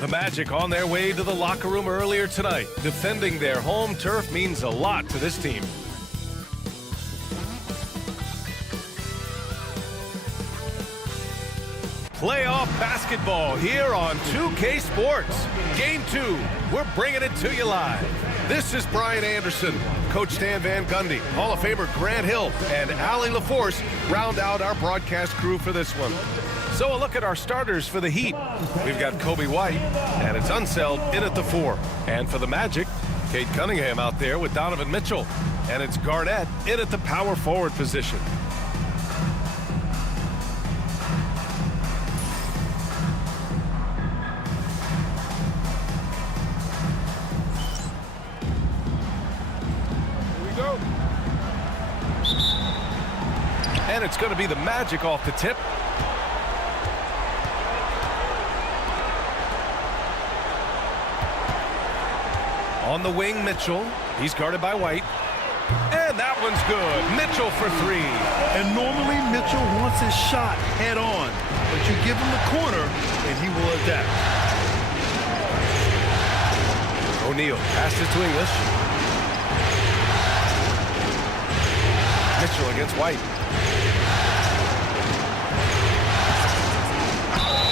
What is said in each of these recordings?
The Magic on their way to the locker room earlier tonight. Defending their home turf means a lot to this team. Playoff basketball here on 2K Sports. Game 2, we're bringing it to you live. This is Brian Anderson, Coach Stan Van Gundy, Hall of Famer Grant Hill, and Allie LaForce round out our broadcast crew for this one. So a look at our starters for the Heat. We've got Kobe White, and it's Unseld in at the 4. And for the Magic, Cade Cunningham out there with Donovan Mitchell. And it's Garnett in at the power forward position. And it's going to be the Magic off the tip. On the wing, Mitchell. He's guarded by White. And that one's good. Mitchell for 3. And normally Mitchell wants his shot head on. But you give him the corner, and he will adapt. O'Neal passes to English. Mitchell against White.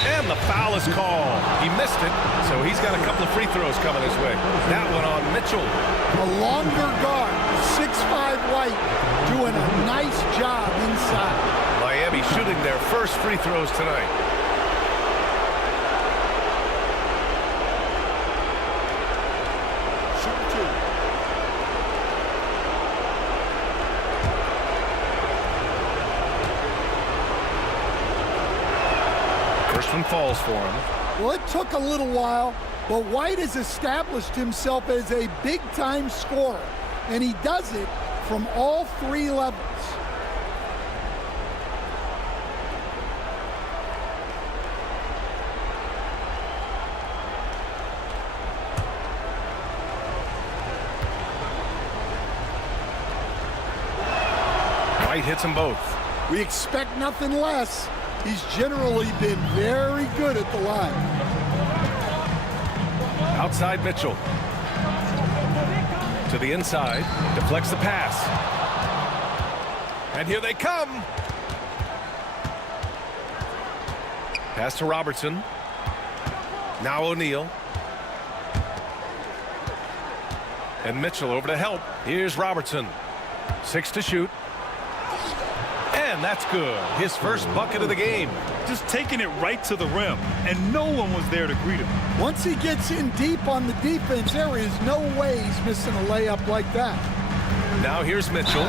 And the foul is called. He missed it, so he's got a couple of free throws coming his way. That one on Mitchell. A longer guard, 6'5" White, doing a nice job inside. Miami shooting their first free throws tonight. First one falls for him. Well, it took a little while, but White has established himself as a big-time scorer, and he does it from all 3 levels. White hits them both. We expect nothing less. He's generally been very good at the line. Outside Mitchell. To the inside. Deflects the pass. And here they come. Pass to Robertson. Now O'Neal. And Mitchell over to help. Here's Robertson. 6 to shoot. And that's good. His first bucket of the game. Just taking it right to the rim, and no one was there to greet him. Once he gets in deep on the defense, there is no way he's missing a layup like that. Now here's Mitchell.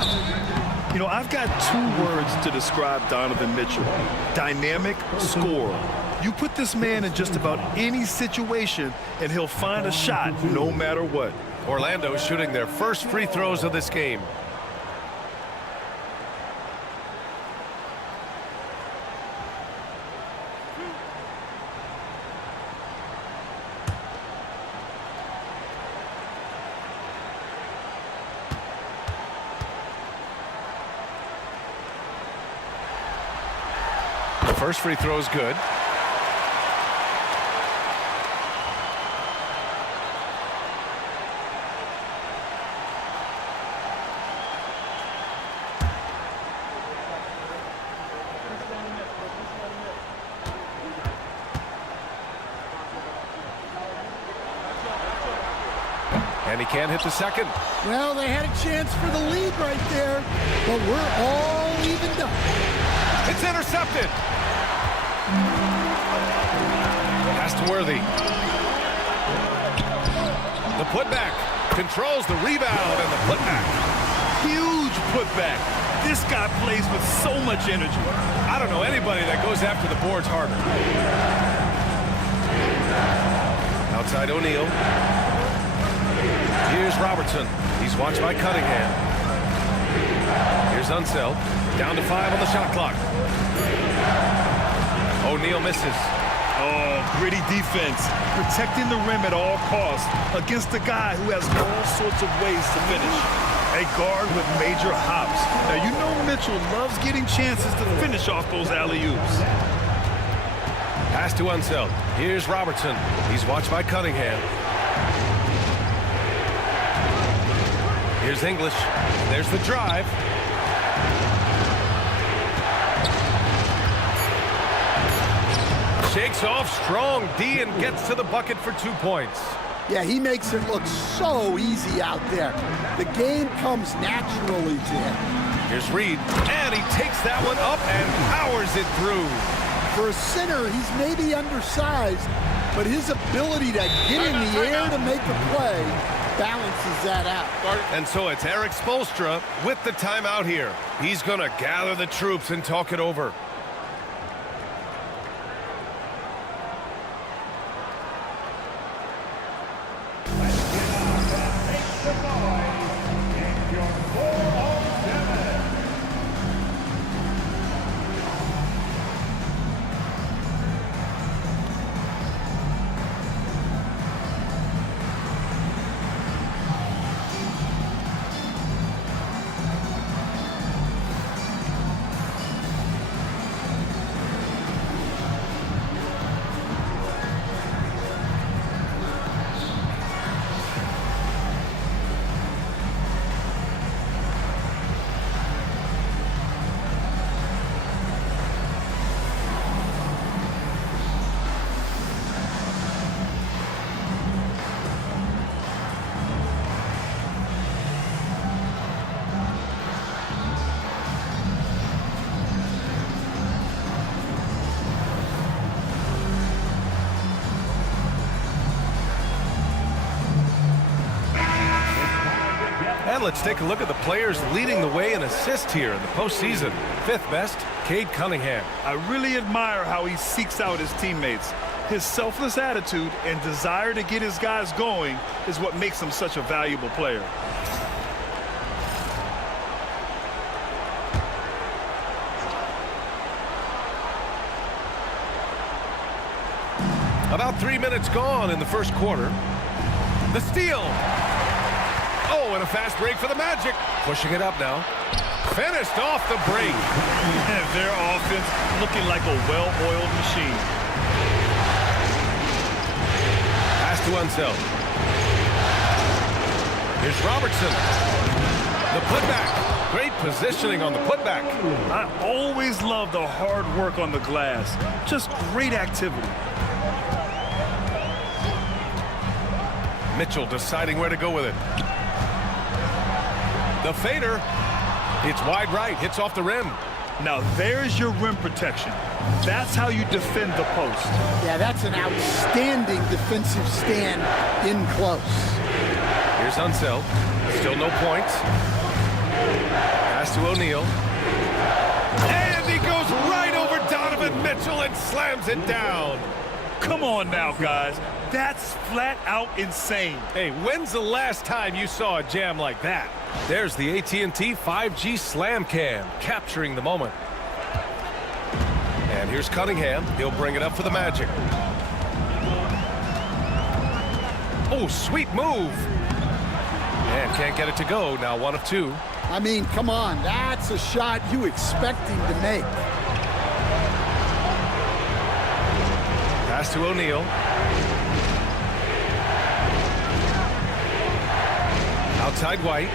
You know, I've got 2 words to describe Donovan Mitchell. Dynamic scorer. You put this man in just about any situation, and he'll find a shot no matter what. Orlando shooting their first free throws of this game. First free throw is good. And he can't hit the second. Well, they had a chance for the lead right there, but we're all evened up. It's intercepted. Pass to Worthy. The putback. Controls the rebound and the putback. Huge putback. This guy plays with so much energy. I don't know anybody that goes after the boards harder. Outside O'Neal. Here's Robertson. He's watched by Cunningham. Here's Unseld. Down to 5 on the shot clock. O'Neal misses. Oh, gritty defense. Protecting the rim at all costs against a guy who has all sorts of ways to finish. A guard with major hops. Now, you know Mitchell loves getting chances to finish off those alley-oops. Pass to Unseld. Here's Robertson. He's watched by Cunningham. Here's English. There's the drive. Shakes off strong D and gets to the bucket for 2 points. Yeah, he makes it look so easy out there. The game comes naturally to him. Here's Reed, and he takes that one up and powers it through. For a center, he's maybe undersized, but his ability to get in the air to make a play balances that out. And so it's Eric Spoelstra with the timeout here. He's going to gather the troops and talk it over. And let's take a look at the players leading the way in assists here in the postseason. 5th best, Cade Cunningham. I really admire how he seeks out his teammates. His selfless attitude and desire to get his guys going is what makes him such a valuable player. About 3 minutes gone in the first quarter. The steal. Oh, and a fast break for the Magic. Pushing it up now. Finished off the break. Their offense looking like a well-oiled machine. Pass to Unseld. Here's Robertson. The putback. Great positioning on the putback. I always love the hard work on the glass. Just great activity. Mitchell deciding where to go with it. The fader. It's wide right. Hits off the rim. Now there's your rim protection. That's how you defend the post. Yeah, that's an outstanding defensive stand in close. Here's Unseld. Still no points. Pass to O'Neal. And he goes right over Donovan Mitchell and slams it down. Come on now, guys. That's flat out insane. Hey, when's the last time you saw a jam like that? There's the AT&T 5G Slam Cam, capturing the moment. And here's Cunningham. He'll bring it up for the Magic. Oh, sweet move. And can't get it to go. Now 1 of 2. I mean, come on. That's a shot you expect him to make. Pass to O'Neal. Outside White.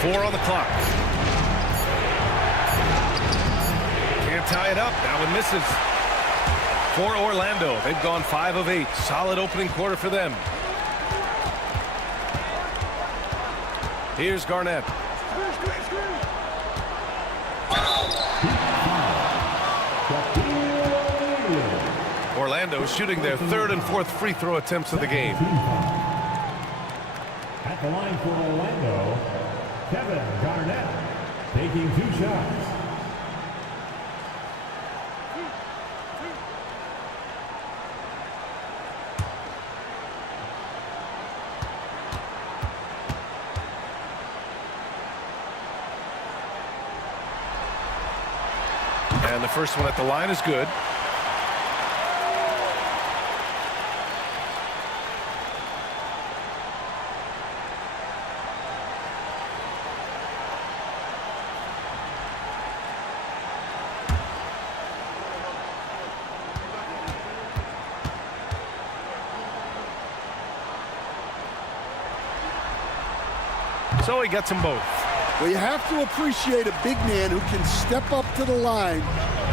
4 on the clock. Can't tie it up. That one misses. For Orlando, they've gone 5 of 8. Solid opening quarter for them. Here's Garnett. Orlando shooting their 3rd and 4th free throw attempts of the game. At the line for Orlando, Kevin Garnett taking 2 shots. And the first one at the line is good. So he gets them both. Well, you have to appreciate a big man who can step up to the line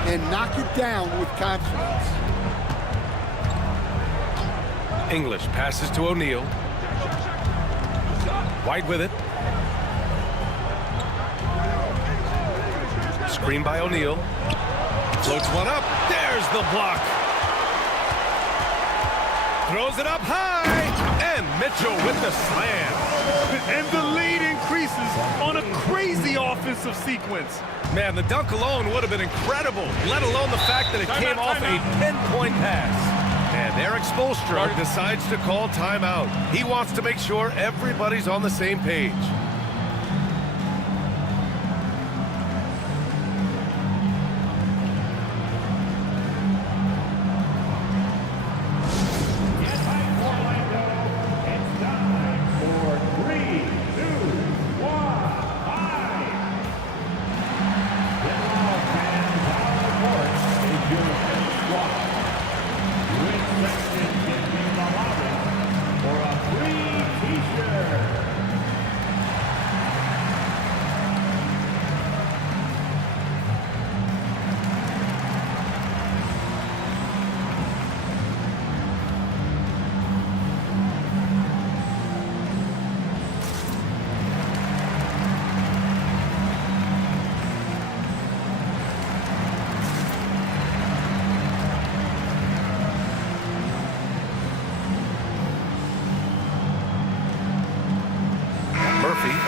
and knock it down with confidence. English passes to O'Neal. White with it. Screen by O'Neal. Floats one up. There's the block. Throws it up high. And Mitchell with the slam. And the lead increases on a crazy offensive sequence. Man, the dunk alone would have been incredible, let alone the fact that it came off a pinpoint pass. And Eric Spoelstra decides to call timeout. He wants to make sure everybody's on the same page.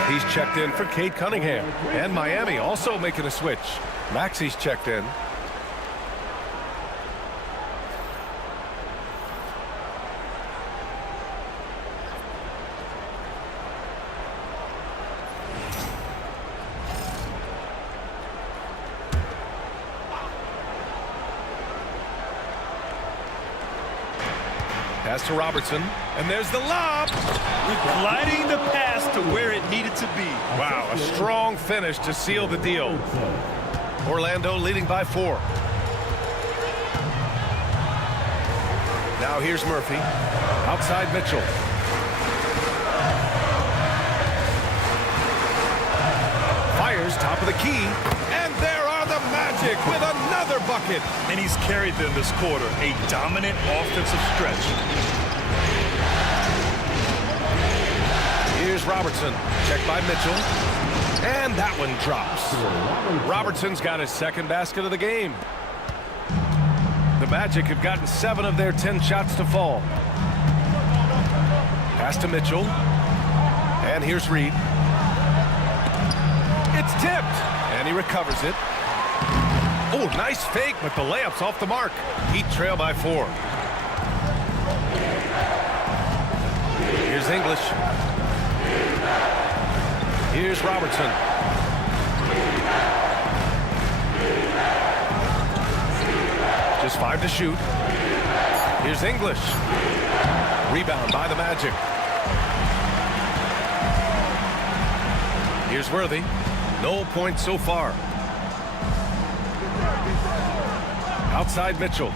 He's checked in for Cade Cunningham. And Miami also making a switch. Maxi's checked in. Pass to Robertson. And there's the lob. Gliding the pass to where it needed to be. Wow, a strong finish to seal the deal. Orlando leading by 4. Now here's Murphy. Outside Mitchell. Fires top of the key. And there are the Magic with another bucket. And he's carried them this quarter. A dominant offensive stretch. Here's Robertson. Checked by Mitchell. And that one drops. Robertson's got his second basket of the game. The Magic have gotten 7 of their 10 shots to fall. Pass to Mitchell. And here's Reed. It's tipped. And he recovers it. Oh, nice fake, but the layup's off the mark. Heat trail by 4. Here's English. Here's Robertson. Just 5 to shoot. Here's English. Rebound by the Magic. Here's Worthy. No points so far. Outside Mitchell.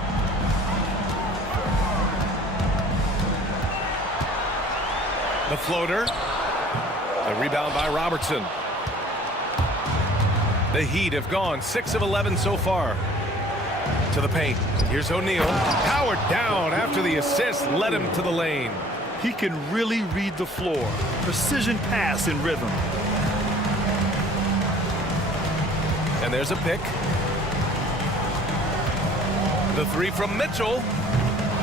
The floater. The rebound by Robertson. The Heat have gone 6 of 11 so far. To the paint. Here's O'Neal. Powered down after the assist led him to the lane. He can really read the floor. Precision pass in rhythm. And there's a pick. The 3 from Mitchell.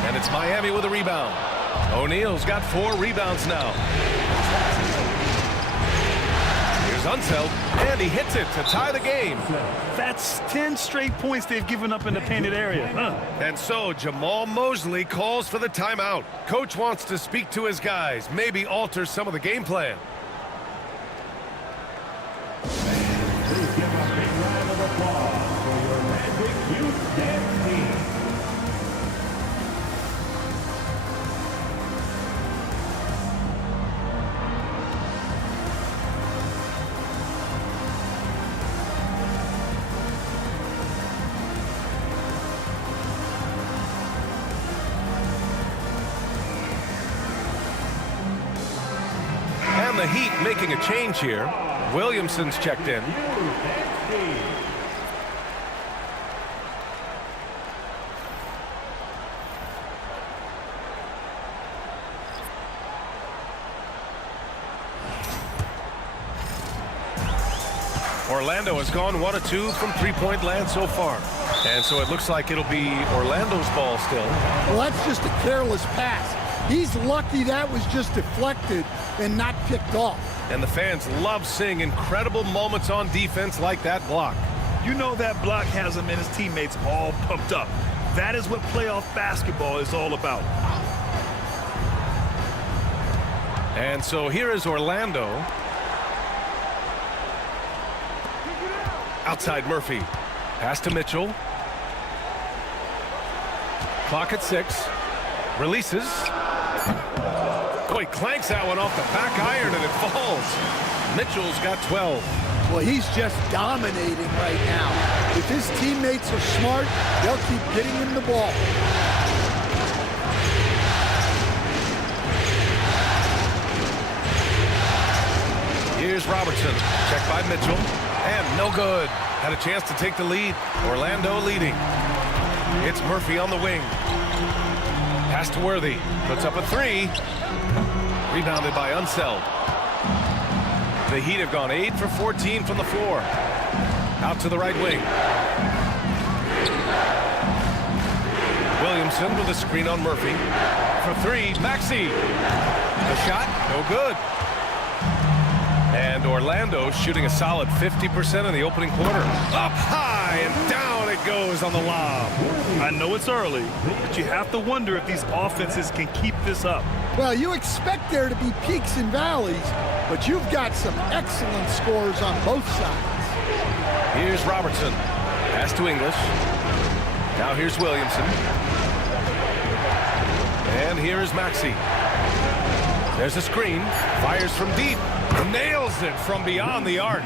And it's Miami with a rebound. O'Neal's got 4 rebounds now. Here's Unseld, and he hits it to tie the game. That's 10 straight points they've given up in the painted area. And so Jamal Mosley calls for the timeout. Coach wants to speak to his guys, maybe alter some of the game plan. Please give a big round of applause for your Magic Youth Dance Team. the Heat making a change here. Williamson's checked in. Orlando has gone 1 of 2 from three-point land so far. And so it looks like it'll be Orlando's ball still. Well, that's just a careless pass. He's lucky that was just deflected and not picked off. And the fans love seeing incredible moments on defense like that block. You know that block has him and his teammates all pumped up. That is what playoff basketball is all about. And so here is Orlando. Outside Murphy. Pass to Mitchell. Clock at 6. Releases. Boy, clanks that one off the back iron and it falls. Mitchell's got 12. Well, he's just dominating right now. If his teammates are smart, they'll keep getting him the ball. Here's Robertson. Checked by Mitchell. And no good. Had a chance to take the lead. Orlando leading. It's Murphy on the wing. Pass to Worthy. Puts up a 3. Rebounded by Unseld. The Heat have gone 8 for 14 from the floor. Out to the right wing. Williamson with a screen on Murphy. For 3, Maxey. The shot, no good. And Orlando shooting a solid 50% in the opening quarter. Up high and down it goes on the lob. I know it's early, but you have to wonder if these offenses can keep this up. Well, you expect there to be peaks and valleys, but you've got some excellent scores on both sides. Here's Robertson. Pass to English. Now here's Williamson. And here is Maxey. There's a screen. Fires from deep. Nails it from beyond the arc.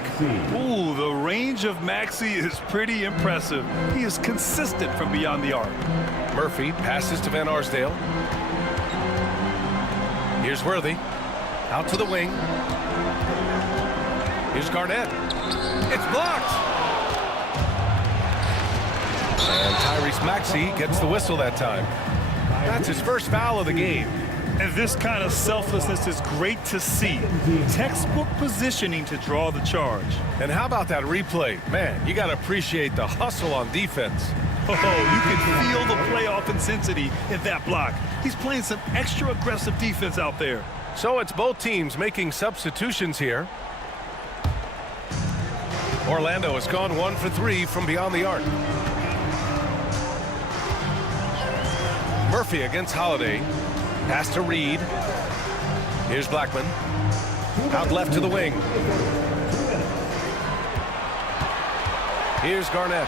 Ooh, the range of Maxey is pretty impressive. He is consistent from beyond the arc. Murphy passes to Van Arsdale. Here's Worthy. Out to the wing. Here's Garnett. It's blocked. And Tyrese Maxey gets the whistle that time. That's his first foul of the game. And this kind of selflessness is great to see. Textbook positioning to draw the charge. And how about that replay? Man, you got to appreciate the hustle on defense. Oh, you can feel the playoff intensity in that block. He's playing some extra aggressive defense out there. So it's both teams making substitutions here. Orlando has gone 1 for 3 from beyond the arc. Murphy against Holiday. Pass to Reed. Here's Blackman. Out left to the wing. Here's Garnett.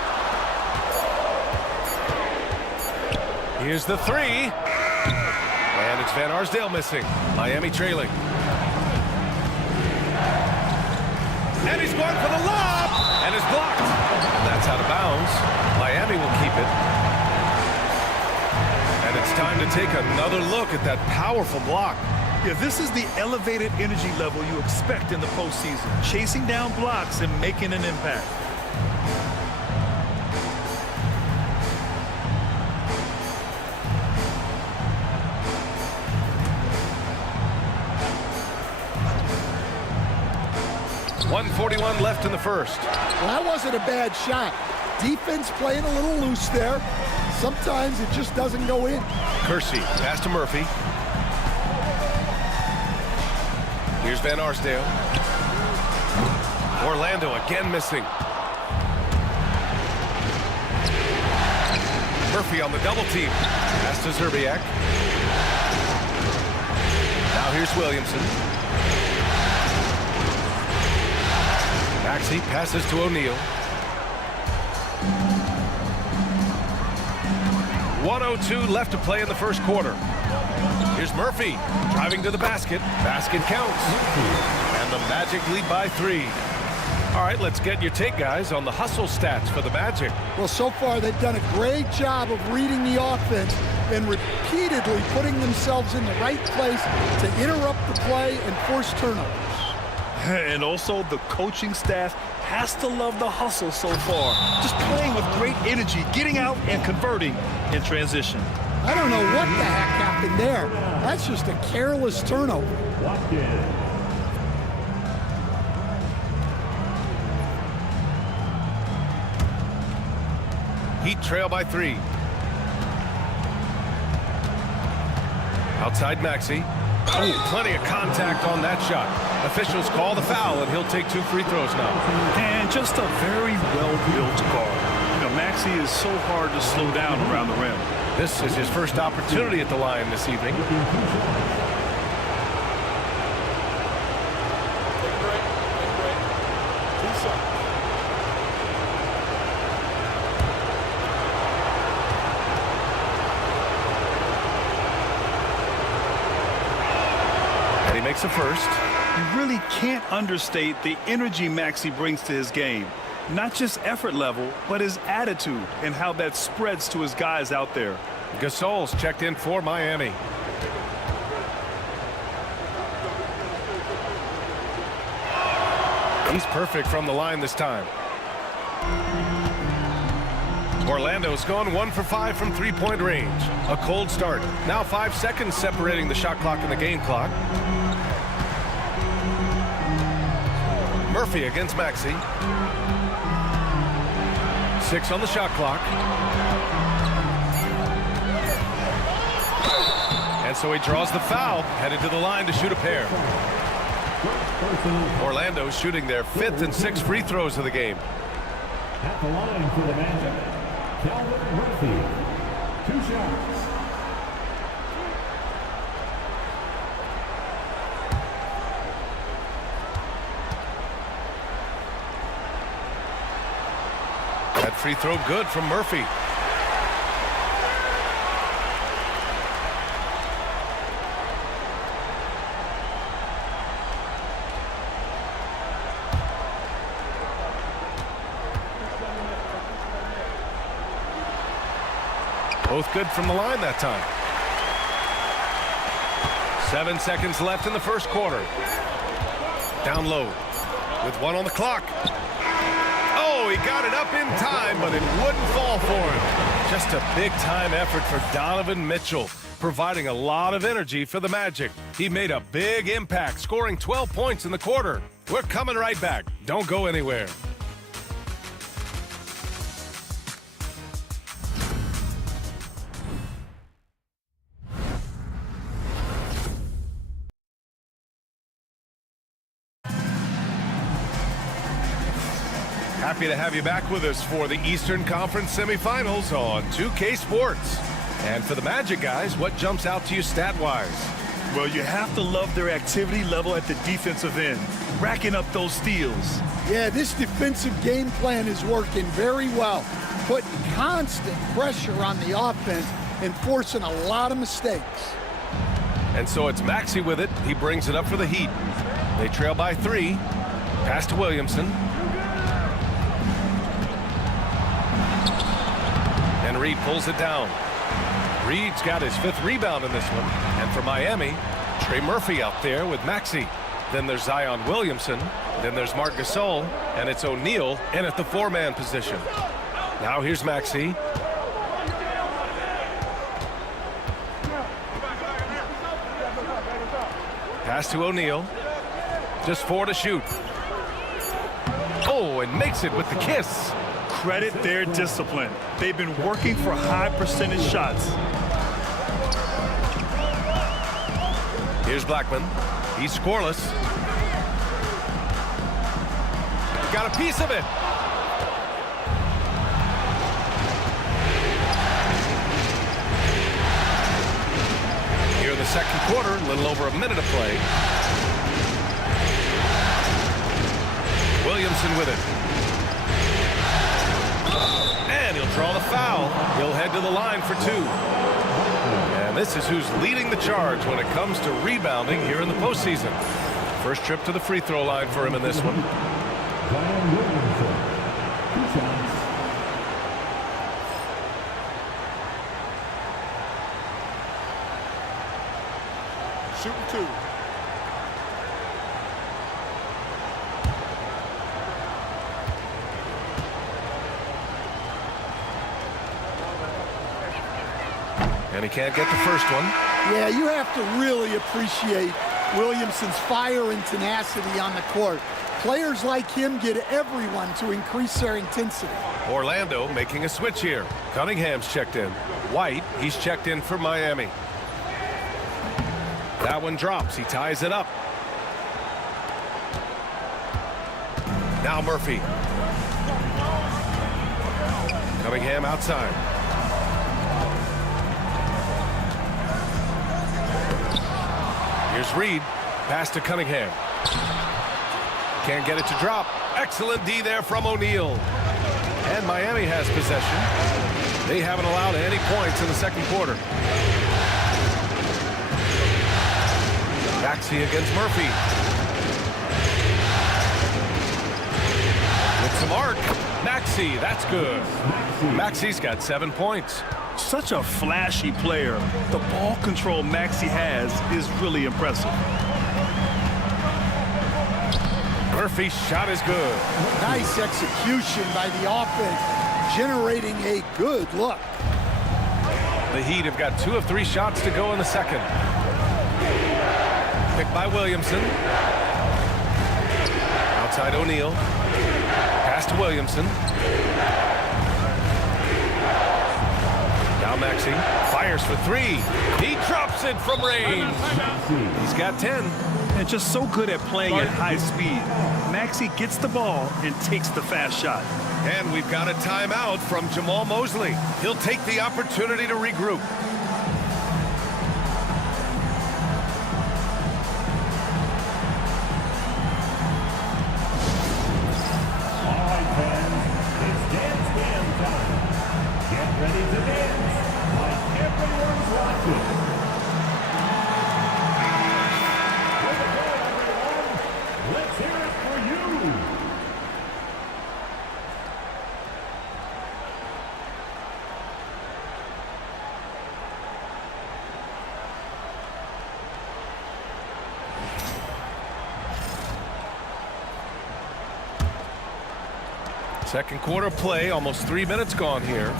Here's the 3. And it's Van Arsdale missing. Miami trailing. And he's going for the lob. And it's blocked. And that's out of bounds. Miami will keep it. And it's time to take another look at that powerful block. Yeah, this is the elevated energy level you expect in the postseason. Chasing down blocks and making an impact. .141 left in the first. Well, that wasn't a bad shot. Defense playing a little loose there. Sometimes it just doesn't go in. Kersey, pass to Murphy. Here's Van Arsdale. Orlando again missing. Murphy on the double team. Pass to Zerbiak. Now here's Williamson. Maxey passes to O'Neal. 1:02 left to play in the first quarter. Here's Murphy driving to the basket. Basket counts. And the Magic lead by 3. All right, let's get your take, guys, on the hustle stats for the Magic. Well, so far they've done a great job of reading the offense and repeatedly putting themselves in the right place to interrupt the play and force turnovers. And also, the coaching staff has to love the hustle so far. Just playing with great energy, getting out and converting in transition. I don't know what the heck happened there. That's just a careless turnover. Heat trail by 3. Outside Maxey. Oh, plenty of contact on that shot. Officials call the foul, and he'll take 2 free throws now. And just a very well-built guard. You know, Maxey is so hard to slow down around the rim. This is his first opportunity at the line this evening. And he makes a first. You really can't understate the energy Maxey brings to his game. Not just effort level, but his attitude and how that spreads to his guys out there. Gasol's checked in for Miami. He's perfect from the line this time. Orlando's gone 1 for 5 from three-point range. A cold start. Now 5 seconds separating the shot clock and the game clock. Murphy against Maxey. 6 on the shot clock. And so he draws the foul, headed to the line to shoot a pair. Orlando shooting their 5th and 6th free throws of the game. At the line for the Magic, Calvin Murphy. 2 shots. That free throw good from Murphy. Both good from the line that time. 7 seconds left in the first quarter. Down low with 1 on the clock. Oh, he got it up in time, but it wouldn't fall for him. Just a big-time effort for Donovan Mitchell, providing a lot of energy for the Magic. He made a big impact, scoring 12 points in the quarter. We're coming right back. Don't go anywhere. Happy to have you back with us for the Eastern Conference semifinals on 2K Sports. And for the Magic, guys, what jumps out to you stat-wise? Well, you have to love their activity level at the defensive end, racking up those steals. Yeah, this defensive game plan is working very well, putting constant pressure on the offense and forcing a lot of mistakes. And so it's Maxey with it. He brings it up for the Heat. They trail by 3. Pass to Williamson. And Reed pulls it down. Reed's got his 5th rebound in this one. And for Miami, Trey Murphy out there with Maxey. Then there's Zion Williamson. Then there's Marc Gasol. And it's O'Neal in at the 4-man position. Now here's Maxey. Pass to O'Neal. Just 4 to shoot. Oh, and makes it with the kiss. Credit their discipline. They've been working for high percentage shots. Here's Blackman. He's scoreless. Got a piece of it. Here in the second quarter, a little over a minute of play. Williamson with it. And he'll draw the foul. He'll head to the line for 2. And this is who's leading the charge when it comes to rebounding here in the postseason. First trip to the free throw line for him in this one. Zion Williamson. 2 shots. Shooting 2. And he can't get the first one. Yeah, you have to really appreciate Williamson's fire and tenacity on the court. Players like him get everyone to increase their intensity. Orlando making a switch here. Cunningham's checked in. White, he's checked in for Miami. That one drops. He ties it up. Now Murphy. Cunningham outside. Here's Reed. Pass to Cunningham. Can't get it to drop. Excellent D there from O'Neal. And Miami has possession. They haven't allowed any points in the second quarter. Maxey against Murphy. With some arc. Maxey, that's good. Maxey's got 7 points. Such a flashy player. The ball control Maxey has is really impressive. Murphy's shot is good. Nice execution by the offense, generating a good look. The Heat have got 2 of 3 shots to go in the second. Picked by Williamson. Outside O'Neal. Pass to Williamson. Now Maxey fires for 3. He drops it from range. He's got 10. And just so good at playing at high speed. Maxey gets the ball and takes the fast shot. And we've got a timeout from Jamal Mosley. He'll take the opportunity to regroup. All right, fans, it's dance jam time. Get ready to dance like everyone's watching. Way to go, everyone. Let's hear it for you. Second quarter play, almost 3 minutes gone here.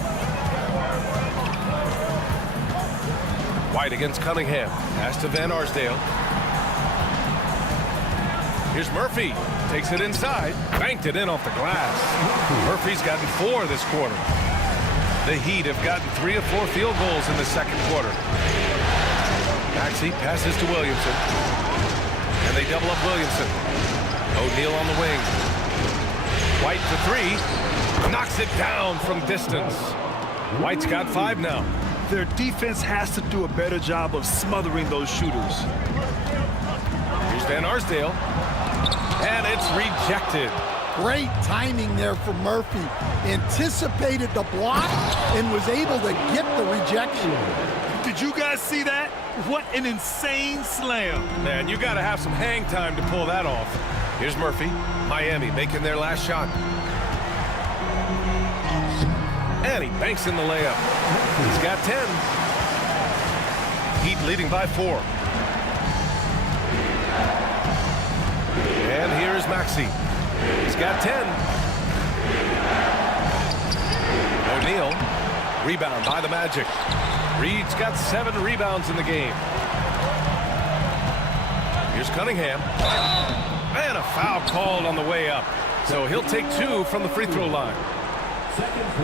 White against Cunningham. Pass to Van Arsdale. Here's Murphy. Takes it inside. Banked it in off the glass. Murphy's gotten 4 this quarter. The Heat have gotten 3 of 4 field goals in the second quarter. Maxey passes to Williamson. And they double up Williamson. O'Neal on the wing. White for 3. Knocks it down from distance. White's got 5 now. Their defense has to do a better job of smothering those shooters. Here's Van Arsdale. And it's rejected. Great timing there from Murphy. Anticipated the block and was able to get the rejection. Did you guys see that? What an insane slam. Man, you got to have some hang time to pull that off. Here's Murphy. Miami making their last shot. And he banks in the layup. He's got 10. Heat leading by 4. And here's Maxey. He's got 10. O'Neal. Rebound by the Magic. Reed's got 7 rebounds in the game. Here's Cunningham. And a foul called on the way up. So he'll take 2 from the free throw line.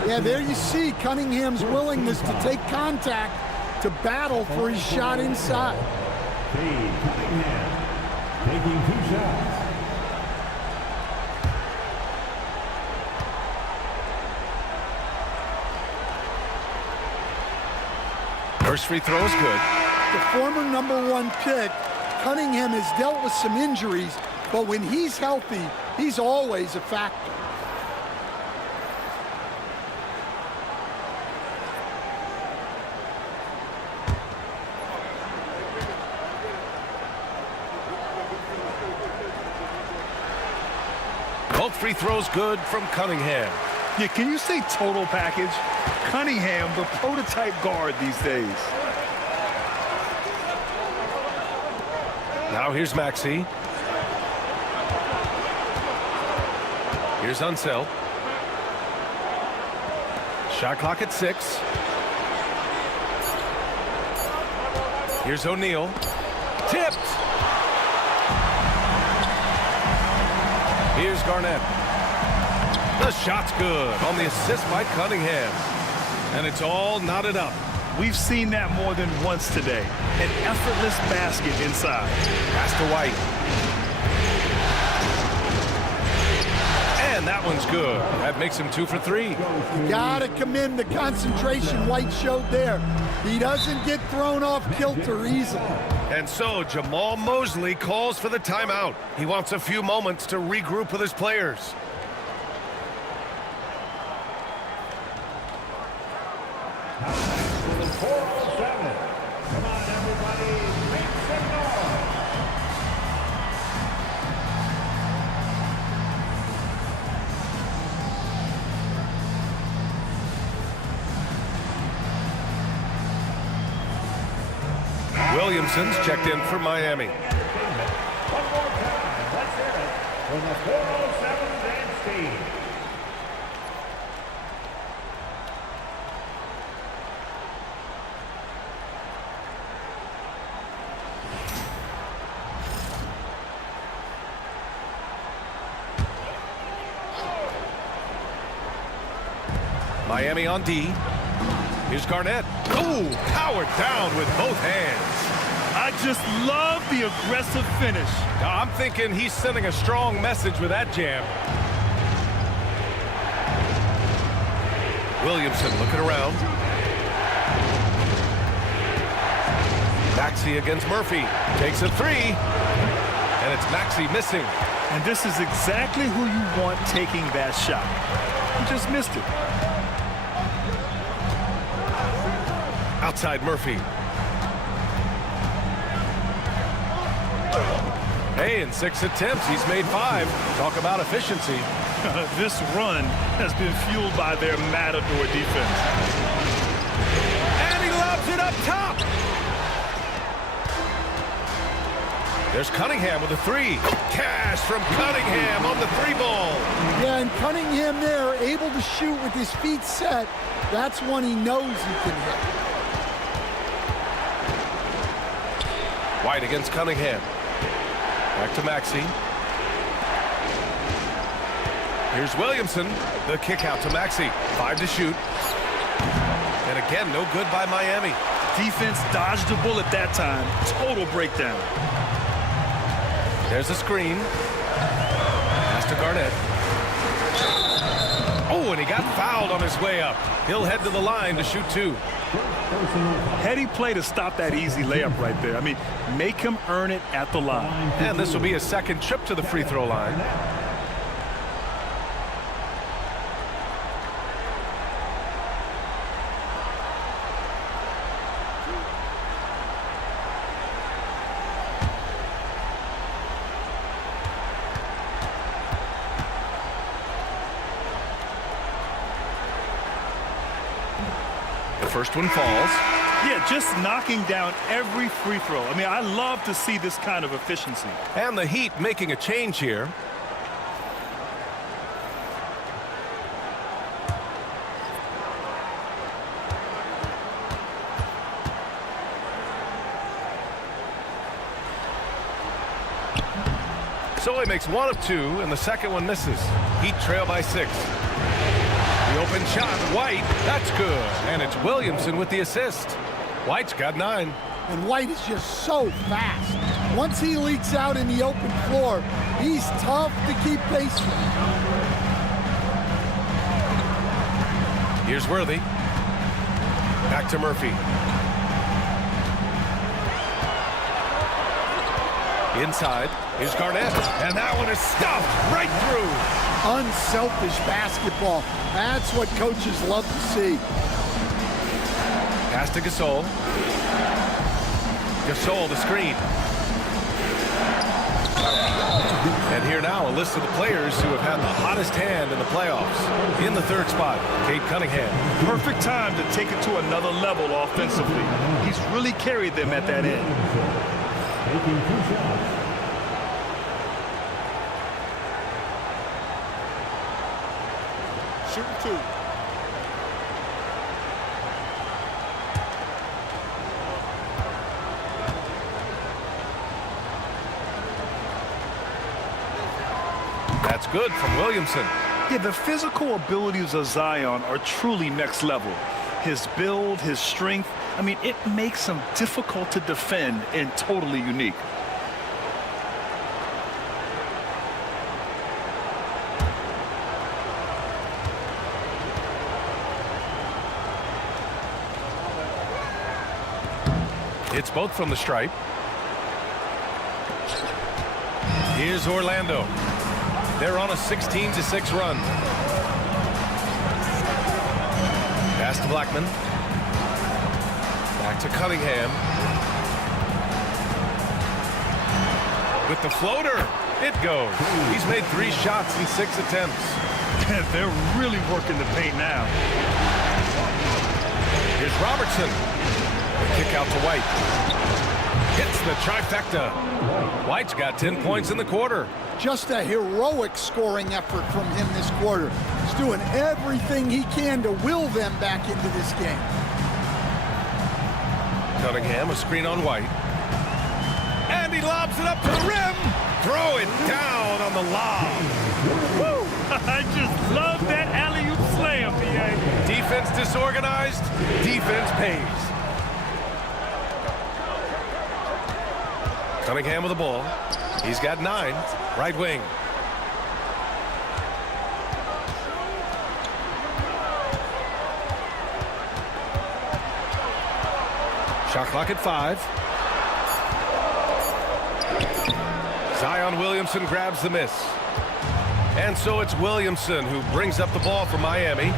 Yeah, there you see Cunningham's willingness to take contact to battle for his shot inside. Cade Cunningham taking 2 shots. First free throw is good. The former #1 pick, Cunningham has dealt with some injuries, but when he's healthy, he's always a factor. free throw's good from Cunningham. Yeah, can you say total package? Cunningham, the prototype guard these days. Now here's Maxey. Here's Unseld. Shot clock at 6. Here's O'Neal. Tipped. Here's Garnett. The shot's good on the assist by Cunningham. And it's all knotted up. We've seen that more than once today. An effortless basket inside. Pass to White. And that one's good. That makes him 2 for 3. You gotta commend the concentration White showed there. He doesn't get thrown off kilter easily. And so Jamal Mosley calls for the timeout. He wants a few moments to regroup with his players. The 407. Come on, everybody, make some noise. Williamson's checked in for Miami. One more time, let's hear it for the 407 dance team. Miami on D. Here's Garnett. Ooh, powered down with both hands. I just love the aggressive finish. I'm thinking he's sending a strong message with that jam. Williamson looking around. Maxey against Murphy. Takes a 3. And it's Maxey missing. And this is exactly who you want taking that shot. He just missed it. Outside Murphy. Hey, in 6 attempts, he's made 5. Talk about efficiency. This run has been fueled by their matador defense. And he lobs it up top. There's Cunningham with a 3. Cash from Cunningham on the 3-ball. Yeah, and Cunningham there, able to shoot with his feet set. That's one he knows he can hit. White against Cunningham. Back to Maxey. Here's Williamson. The kick out to Maxey. 5 to shoot. And again, no good by Miami. Defense dodged a bullet that time. Total breakdown. There's a screen. Pass to Garnett. Oh, and he got fouled on his way up. He'll head to the line to shoot 2. Heady play to stop that easy layup right there. I mean, make him earn it at the line. And this will be his second trip to the free throw line. First one falls. Yeah, just knocking down every free throw. I mean, I love to see this kind of efficiency. And the Heat making a change here. So he makes 1 of 2, and the second one misses. Heat trail by 6. The open shot, White, that's good. And it's Williamson with the assist. White's got 9. And White is just so fast. Once he leaks out in the open floor, he's tough to keep pace with. Here's Worthy. Back to Murphy. Inside, here's Garnett. And that one is stuffed right through. Unselfish basketball. That's what coaches love to see. Pass to Gasol. Gasol, the screen. And here now, a list of the players who have had the hottest hand in the playoffs. In the third spot, Cade Cunningham. Perfect time to take it to another level offensively. He's really carried them at that end. Taking 2 shots. Shooting 2. That's good from Williamson. Yeah, the physical abilities of Zion are truly next level. His build, his strength, I mean, it makes him difficult to defend and totally unique. It's both from the stripe. Here's Orlando. They're on a 16-6 run. Pass to Blackman. Back to Cunningham. With the floater, it goes. He's made 3 shots in 6 attempts. They're really working the paint now. Here's Robertson. The kick out to White. Hits the trifecta. White's got 10 points in the quarter. Just a heroic scoring effort from him this quarter. He's doing everything he can to will them back into this game. Cunningham, a screen on White. And he lobs it up to the rim. Throw it down on the lob. Woo! I just love that alley-oop slam, B.A. Defense disorganized. Defense pays. Cunningham with the ball. He's got 9. Right wing. Shot clock at 5. Zion Williamson grabs the miss. And so it's Williamson who brings up the ball for Miami.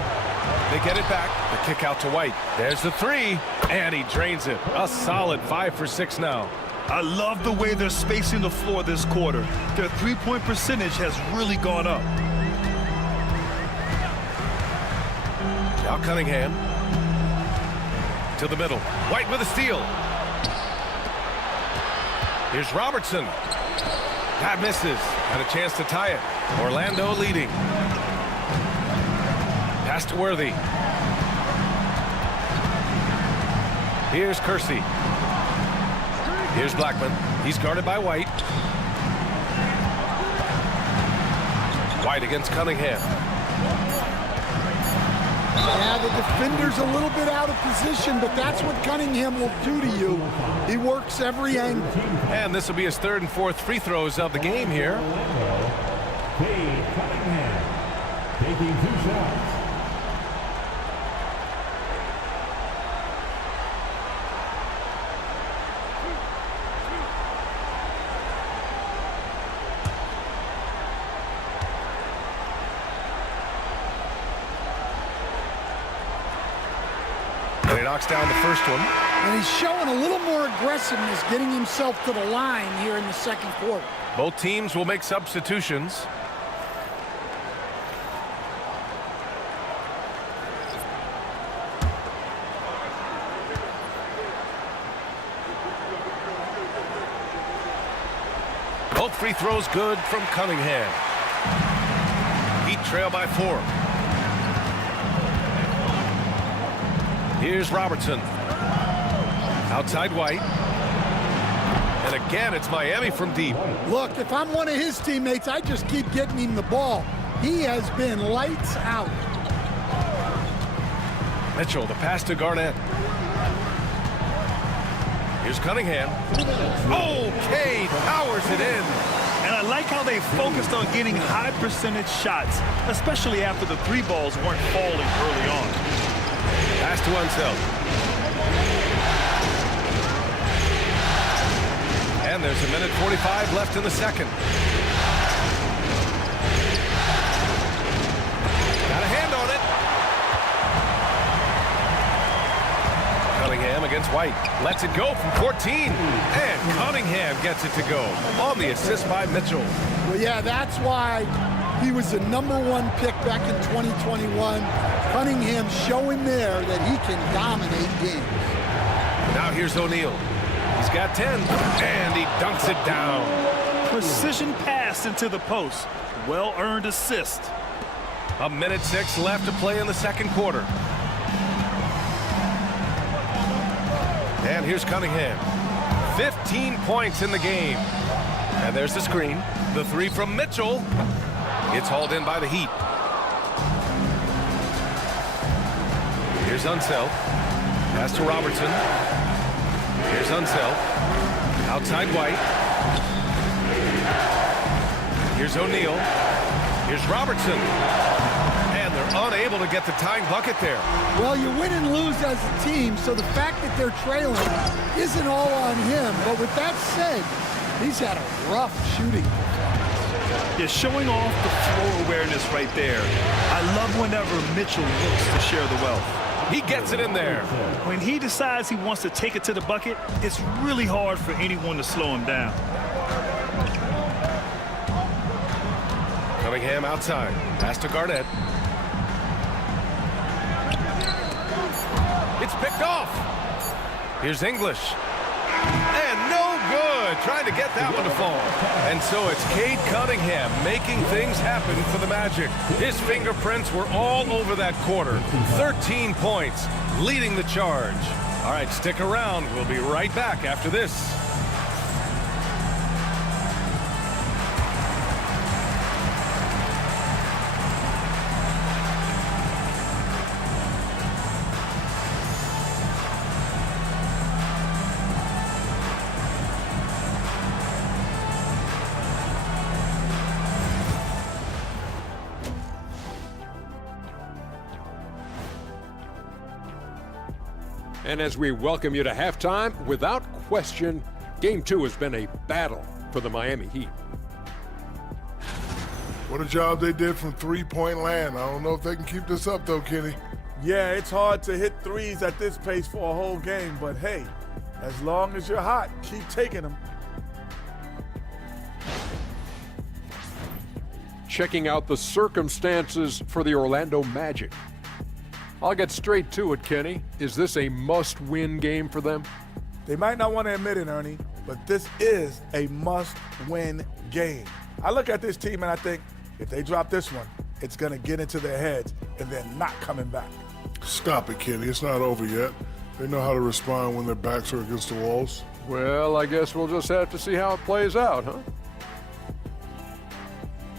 They get it back. The kick out to White. There's the 3. And he drains it. A solid 5 for 6 now. I love the way they're spacing the floor this quarter. Their three-point percentage has really gone up. Now Cunningham. To the middle. White with a steal. Here's Robertson. That misses. Got a chance to tie it. Orlando leading. Pass to Worthy. Here's Kersey. Here's Blackman. He's guarded by White. White against Cunningham. Yeah, the defender's a little bit out of position, but that's what Cunningham will do to you. He works every angle. And this will be his 3rd and 4th free throws of the game here. Cade Cunningham taking 2 shots. And he knocks down the first one. And he's showing a little more aggressiveness, getting himself to the line here in the second quarter. Both teams will make substitutions. Both free throws good from Cunningham. Heat trail by 4. Here's Robertson. Outside White. And again, it's Miami from deep. Look, if I'm one of his teammates, I just keep getting him the ball. He has been lights out. Mitchell, the pass to Garnett. Here's Cunningham. Okay, powers it in. And I like how they focused on getting high percentage shots, especially after the 3 balls weren't falling early on. Pass to Unseld. And there's 1:45 left in the second. Got a hand on it. Cunningham against White. Lets it go from 14. And Cunningham gets it to go on the assist by Mitchell. Well, yeah, that's why he was the #1 pick back in 2021. Cunningham showing there that he can dominate games. Now here's O'Neal. He's got 10, and he dunks it down. Precision pass into the post. Well-earned assist. 1:06 left to play in the second quarter. And here's Cunningham. 15 points in the game. And there's the screen. The three from Mitchell. It's hauled in by the Heat. Here's Unseld. Pass to Robertson. Here's Unseld. Outside White. Here's O'Neal. Here's Robertson. And they're unable to get the tying bucket there. Well, you win and lose as a team, so the fact that they're trailing isn't all on him. But with that said, he's had a rough shooting performance. Yeah, showing off the floor awareness right there. I love whenever Mitchell looks to share the wealth. He gets it in there. When he decides he wants to take it to the bucket, it's really hard for anyone to slow him down. Cunningham outside. Pass to Garnett. It's picked off. Here's English. And no good. Trying to get that one to fall. And so it's Cade Cunningham making things happen for the Magic. His fingerprints were all over that quarter. 13 points, leading the charge. All right, stick around. We'll be right back after this. And as we welcome you to halftime, without question, Game 2 has been a battle for the Miami Heat. What a job they did from three-point land. I don't know if they can keep this up, though, Kenny. Yeah, it's hard to hit threes at this pace for a whole game, but hey, as long as you're hot, keep taking them. Checking out the circumstances for the Orlando Magic. I'll get straight to it, Kenny. Is this a must-win game for them? They might not want to admit it, Ernie, but this is a must-win game. I look at this team and I think, if they drop this one, it's going to get into their heads and they're not coming back. Stop it, Kenny. It's not over yet. They know how to respond when their backs are against the walls. Well, I guess we'll just have to see how it plays out, huh?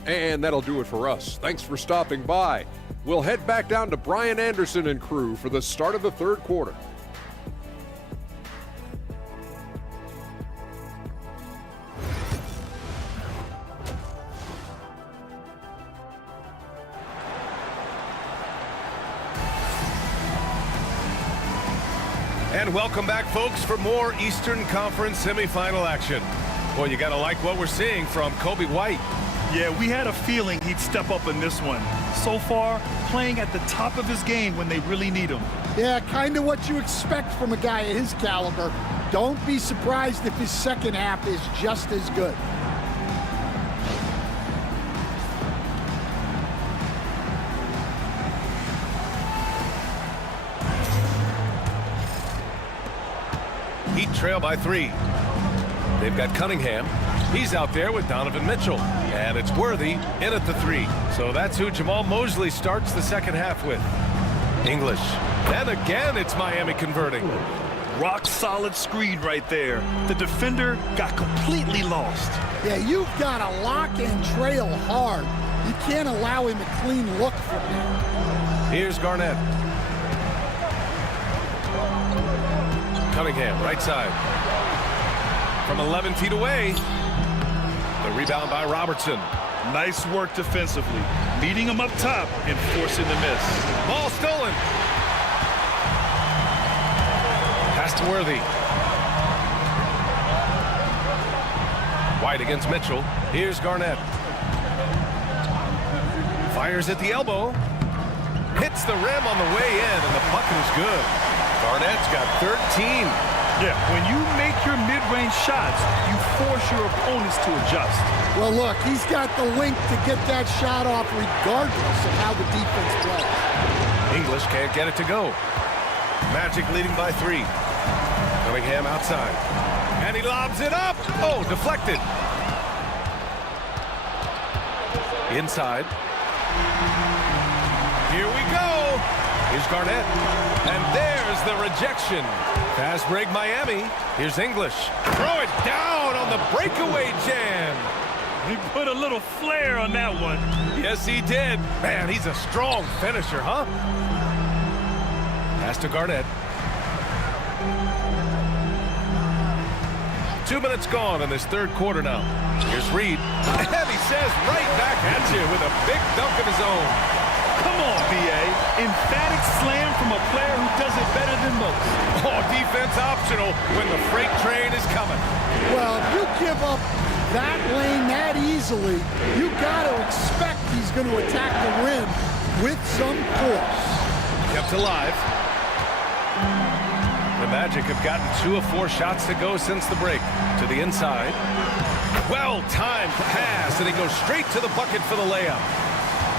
And that'll do it for us. Thanks for stopping by. We'll head back down to Brian Anderson and crew for the start of the third quarter. And welcome back, folks, for more Eastern Conference semifinal action. Well, you got to like what we're seeing from Coby White. Yeah, we had a feeling he'd step up in this one. So far, playing at the top of his game when they really need him. Yeah, kind of what you expect from a guy of his caliber. Don't be surprised if his second half is just as good. Heat trail by 3. They've got Cunningham. He's out there with Donovan Mitchell. And it's Worthy in at the 3. So that's who Jamal Mosley starts the second half with. English. And again, it's Miami converting. Rock solid screen right there. The defender got completely lost. Yeah, you've got to lock and trail hard. You can't allow him a clean look from there. Here's Garnett. Cunningham, right side. From 11 feet away. The rebound by Robertson. Nice work defensively, meeting him up top and forcing the miss. Ball stolen. Pass to Worthy. White against Mitchell. Here's Garnett. Fires at the elbow. Hits the rim on the way in, and the bucket is good. Garnett's got 13. Yeah, when you make your mid-range shots, you force your opponents to adjust. Well, look, he's got the link to get that shot off regardless of how the defense plays. English can't get it to go. Magic leading by 3. Cunningham outside. And he lobs it up. Oh, deflected. Inside. Here we go. Here's Garnett. And there's the rejection. Fast break Miami. Here's English. Throw it down on the breakaway jam. He put a little flair on that one. Yes, he did. Man, he's a strong finisher, huh? Pass to Garnett. 2 minutes gone in this third quarter now. Here's Reed. And he says right back at you with a big dunk of his own. Come on, B.A. Emphatic slam from a player who does it better than most. Oh, defense optional when the freight train is coming. Well, if you give up that lane that easily, you got to expect he's going to attack the rim with some force. Kept alive. The Magic have gotten 2 of 4 shots to go since the break. To the inside. Well-timed pass, and he goes straight to the bucket for the layup.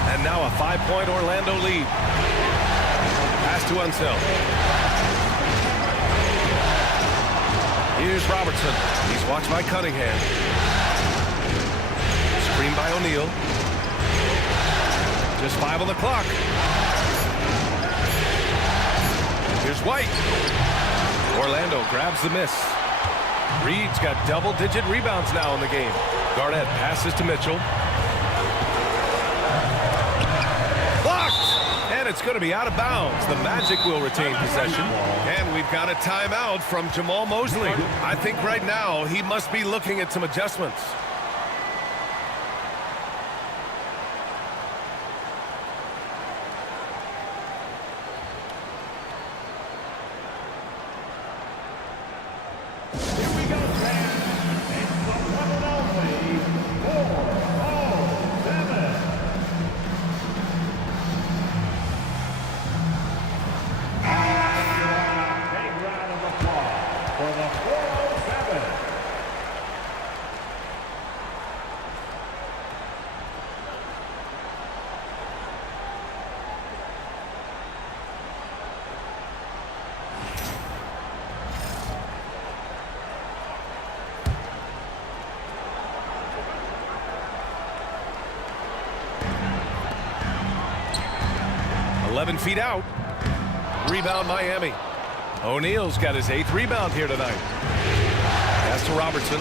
And now a 5-point Orlando lead. Pass to Unseld. Here's Robertson. He's watched by Cunningham. Screen by O'Neal. Just 5 on the clock. Here's White. Orlando grabs the miss. Reed's got double-digit rebounds now in the game. Garnett passes to Mitchell. Blocked! And it's going to be out of bounds. The Magic will retain possession. And we've got a timeout from Jamal Mosley. I think right now he must be looking at some adjustments. Feet out. Rebound Miami. O'Neal's got his 8th rebound here tonight. Pass to Robertson.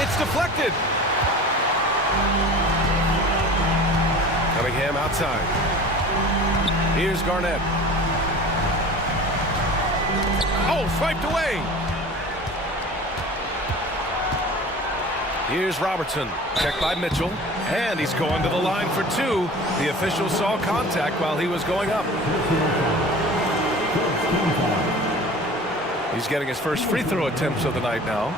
It's deflected. Cunningham outside. Here's Garnett. Oh, swiped away. Here's Robertson. Checked by Mitchell. And he's going to the line for 2. The official saw contact while he was going up. He's getting his first free throw attempts of the night now.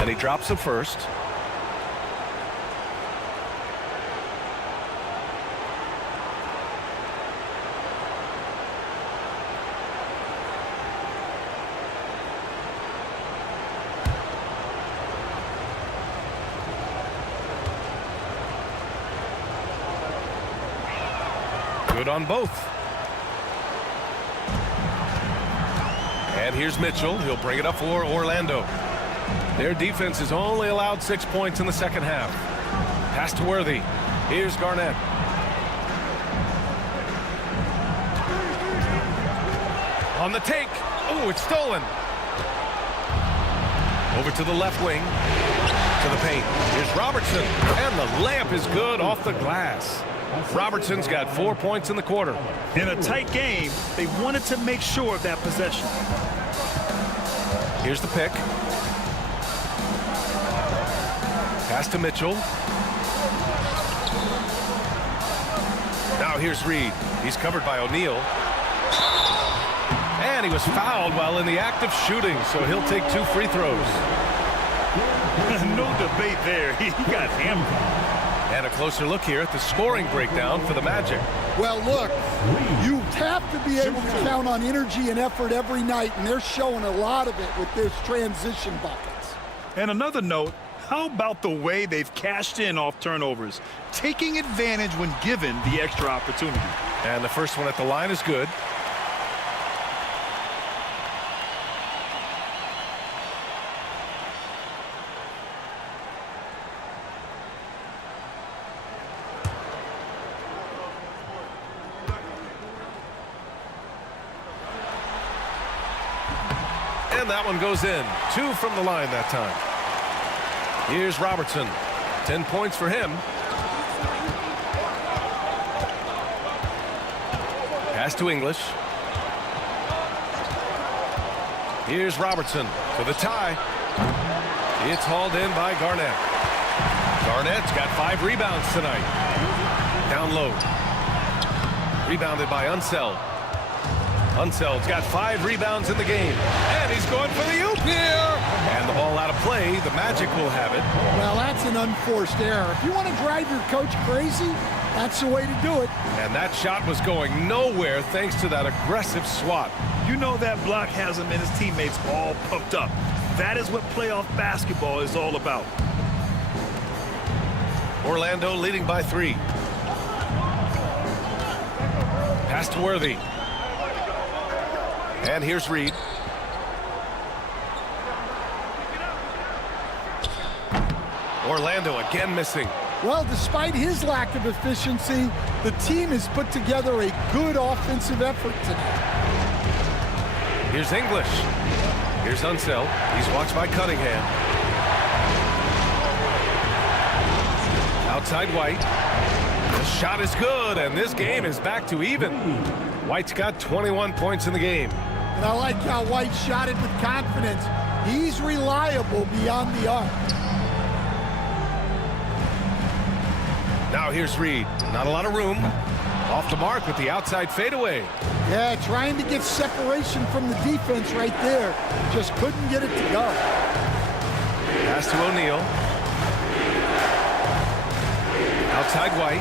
And he drops it first. Good on both. And here's Mitchell. He'll bring it up for Orlando. Their defense has only allowed 6 points in the second half. Pass to Worthy. Here's Garnett. On the take. Oh, it's stolen. Over to the left wing. To the paint. Here's Robertson. And the layup is good off the glass. Robertson's got 4 points in the quarter. In a tight game, they wanted to make sure of that possession. Here's the pick. Pass to Mitchell. Now here's Reed. He's covered by O'Neal. And he was fouled while in the act of shooting, so he'll take 2 free throws. No debate there. He got hammered. And a closer look here at the scoring breakdown for the Magic. Well, look, you have to be able to count on energy and effort every night, and they're showing a lot of it with this transition buckets. And another note, how about the way they've cashed in off turnovers, taking advantage when given the extra opportunity. And the first one at the line is good. And that one goes in. 2 from the line that time. Here's Robertson. 10 points for him. Pass to English. Here's Robertson for the tie. It's hauled in by Garnett. Garnett's got 5 rebounds tonight. Down low. Rebounded by Unseld. Unseld's got 5 rebounds in the game. And he's going for the oop here. And the ball out of play. The Magic will have it. Well, that's an unforced error. If you want to drive your coach crazy, that's the way to do it. And that shot was going nowhere thanks to that aggressive swat. You know that block has him and his teammates all pumped up. That is what playoff basketball is all about. Orlando leading by 3. Pass to Worthy. And here's Reed. Orlando again missing. Well, despite his lack of efficiency, the team has put together a good offensive effort tonight. Here's English. Here's Unseld. He's watched by Cunningham. Outside White. The shot is good, and this game is back to even. White's got 21 points in the game. And I like how White shot it with confidence. He's reliable beyond the arc. Now here's Reed. Not a lot of room. Off the mark with the outside fadeaway. Yeah, trying to get separation from the defense right there. Just couldn't get it to go. Pass to O'Neal. Outside White.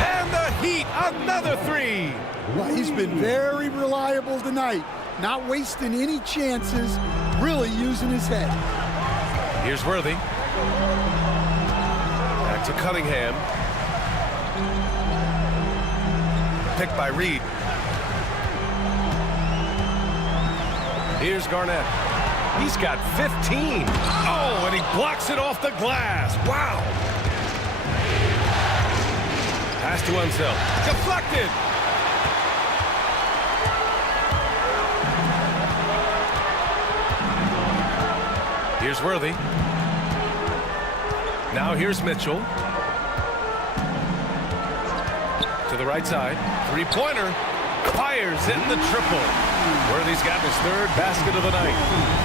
And the Heat, another 3. Well, he's been very reliable tonight. Not wasting any chances, really using his head. Here's Worthy. Back to Cunningham. Picked by Reed. Here's Garnett. He's got 15. Oh, and he blocks it off the glass. Wow. Pass to Unseld. Deflected. Here's Worthy. Now here's Mitchell. To the right side. 3-pointer. Fires in the triple. Worthy's got his 3rd basket of the night.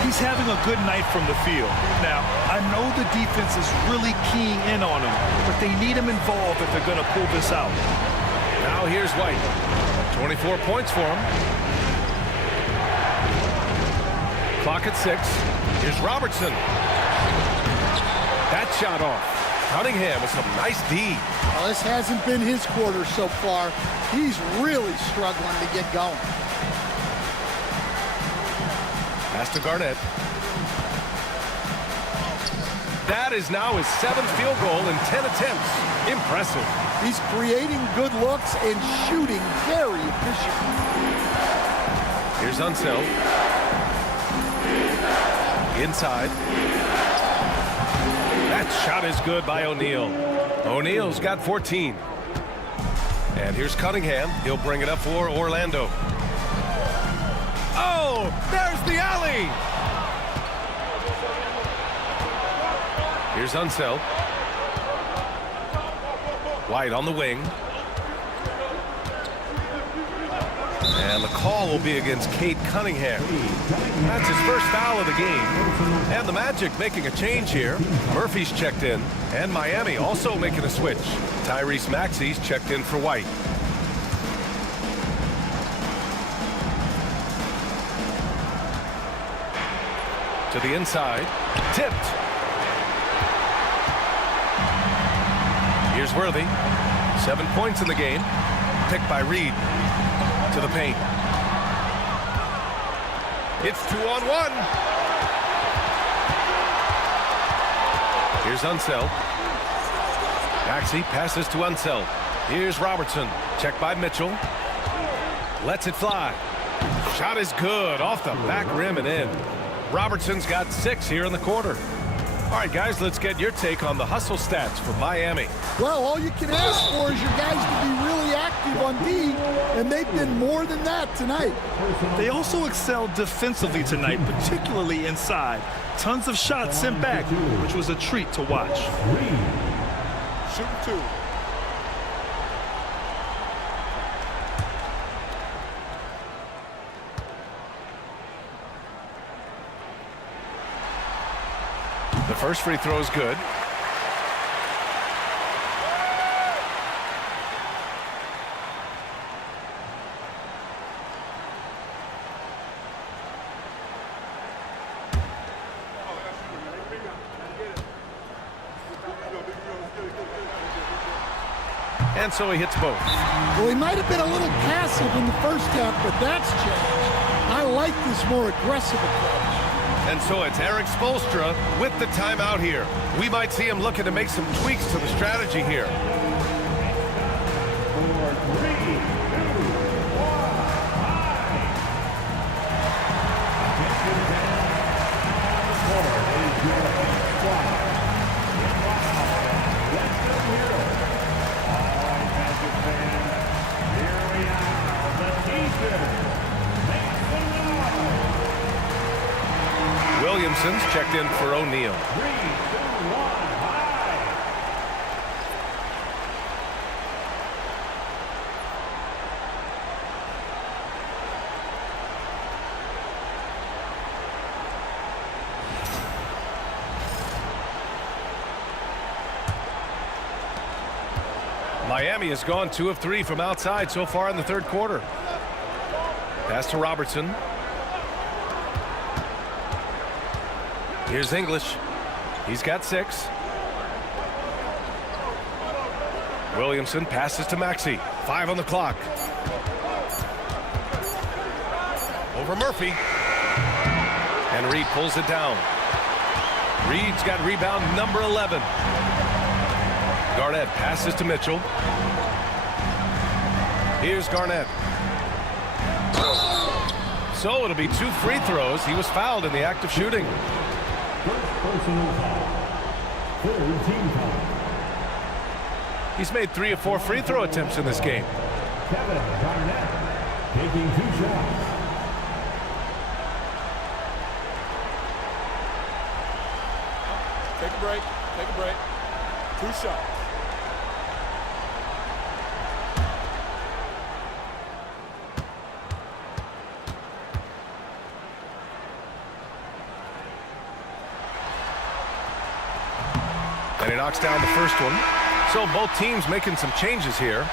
He's having a good night from the field. Now, I know the defense is really keying in on him, but they need him involved if they're going to pull this out. Now here's White. 24 points for him. Clock at 6. Here's Robertson. That shot off. Cunningham with some nice D. Well, this hasn't been his quarter so far. He's really struggling to get going. Pass to Garnett. That is now his 7th field goal in 10 attempts. Impressive. He's creating good looks and shooting very efficiently. Here's Unseld. Inside. That shot is good by O'Neal. O'Neal's got 14. And here's Cunningham. He'll bring it up for Orlando. Oh, there's the alley. Here's Unseld. White on the wing. And the call will be against Cade Cunningham. That's his first foul of the game. And the Magic making a change here. Murphy's checked in. And Miami also making a switch. Tyrese Maxey's checked in for White. To the inside. Tipped. Here's Worthy. 7 points in the game. Picked by Reed. To the paint. It's 2-on-1. Here's Unseld. Maxey passes to Unseld. Here's Robertson. Checked by Mitchell. Lets it fly. Shot is good. Off the back rim and in. Robertson's got 6 here in the quarter. All right, guys, let's get your take on the hustle stats for Miami. Well, all you can ask for is your guys to be really active on D, and they've been more than that tonight. They also excelled defensively tonight, particularly inside. Tons of shots sent back, which was a treat to watch. Shooting 2. The first free throw is good. And so he hits both. Well, he might have been a little passive in the first half, but that's changed. I like this more aggressive approach. And so it's Eric Spoelstra with the timeout here. We might see him looking to make some tweaks to the strategy here. Williamson's checked in for O'Neal. Miami has gone 2 of 3 from outside so far in the third quarter. Pass to Robertson. Here's English. He's got 6. Williamson passes to Maxey. 5 on the clock. Over Murphy. And Reed pulls it down. Reed's got rebound number 11. Garnett passes to Mitchell. Here's Garnett. So it'll be 2 free throws. He was fouled in the act of shooting. He's made 3 of 4 free throw attempts in this game. Kevin Garnett taking 2 shots. Take a break. Take a break. 2 shots. And he knocks down the first one. So both teams making some changes here.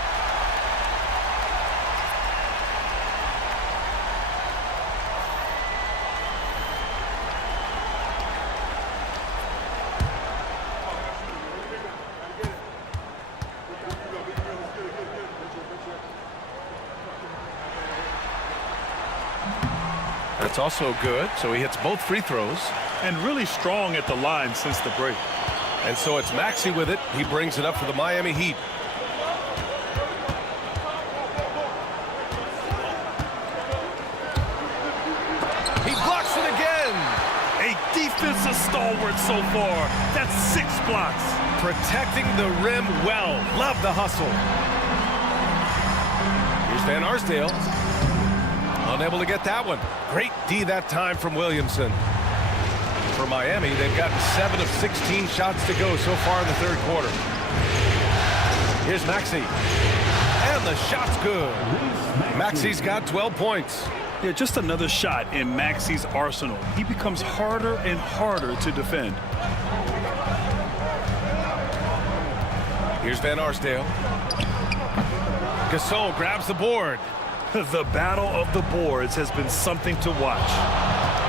That's also good. So he hits both free throws. And really strong at the line since the break. And so it's Maxey with it. He brings it up for the Miami Heat. He blocks it again. A defensive stalwart so far. That's 6 blocks. Protecting the rim well. Love the hustle. Here's Van Arsdale. Unable to get that one. Great D that time from Williamson. For Miami, they've gotten 7 of 16 shots to go so far in the third quarter. Here's Maxey. And the shot's good. Maxey's got 12 points. Yeah, just another shot in Maxey's arsenal. He becomes harder and harder to defend. Here's Van Arsdale. Gasol grabs the board. The battle of the boards has been something to watch.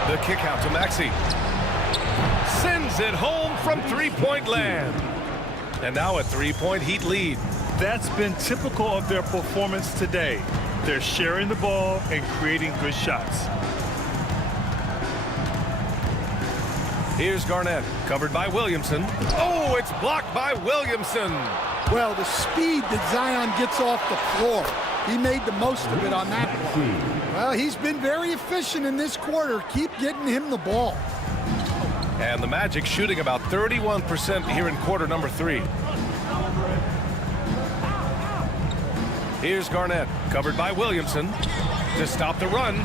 The kick out to Maxey. Sends it home from three-point land. And now a three-point Heat lead. That's been typical of their performance today. They're sharing the ball and creating good shots. Here's Garnett, covered by Williamson. Oh, it's blocked by Williamson. Well, the speed that Zion gets off the floor, he made the most of it on that one. Well, he's been very efficient in this quarter. Keep getting him the ball. And the Magic shooting about 31% here in quarter number 3. Here's Garnett, covered by Williamson, to stop the run,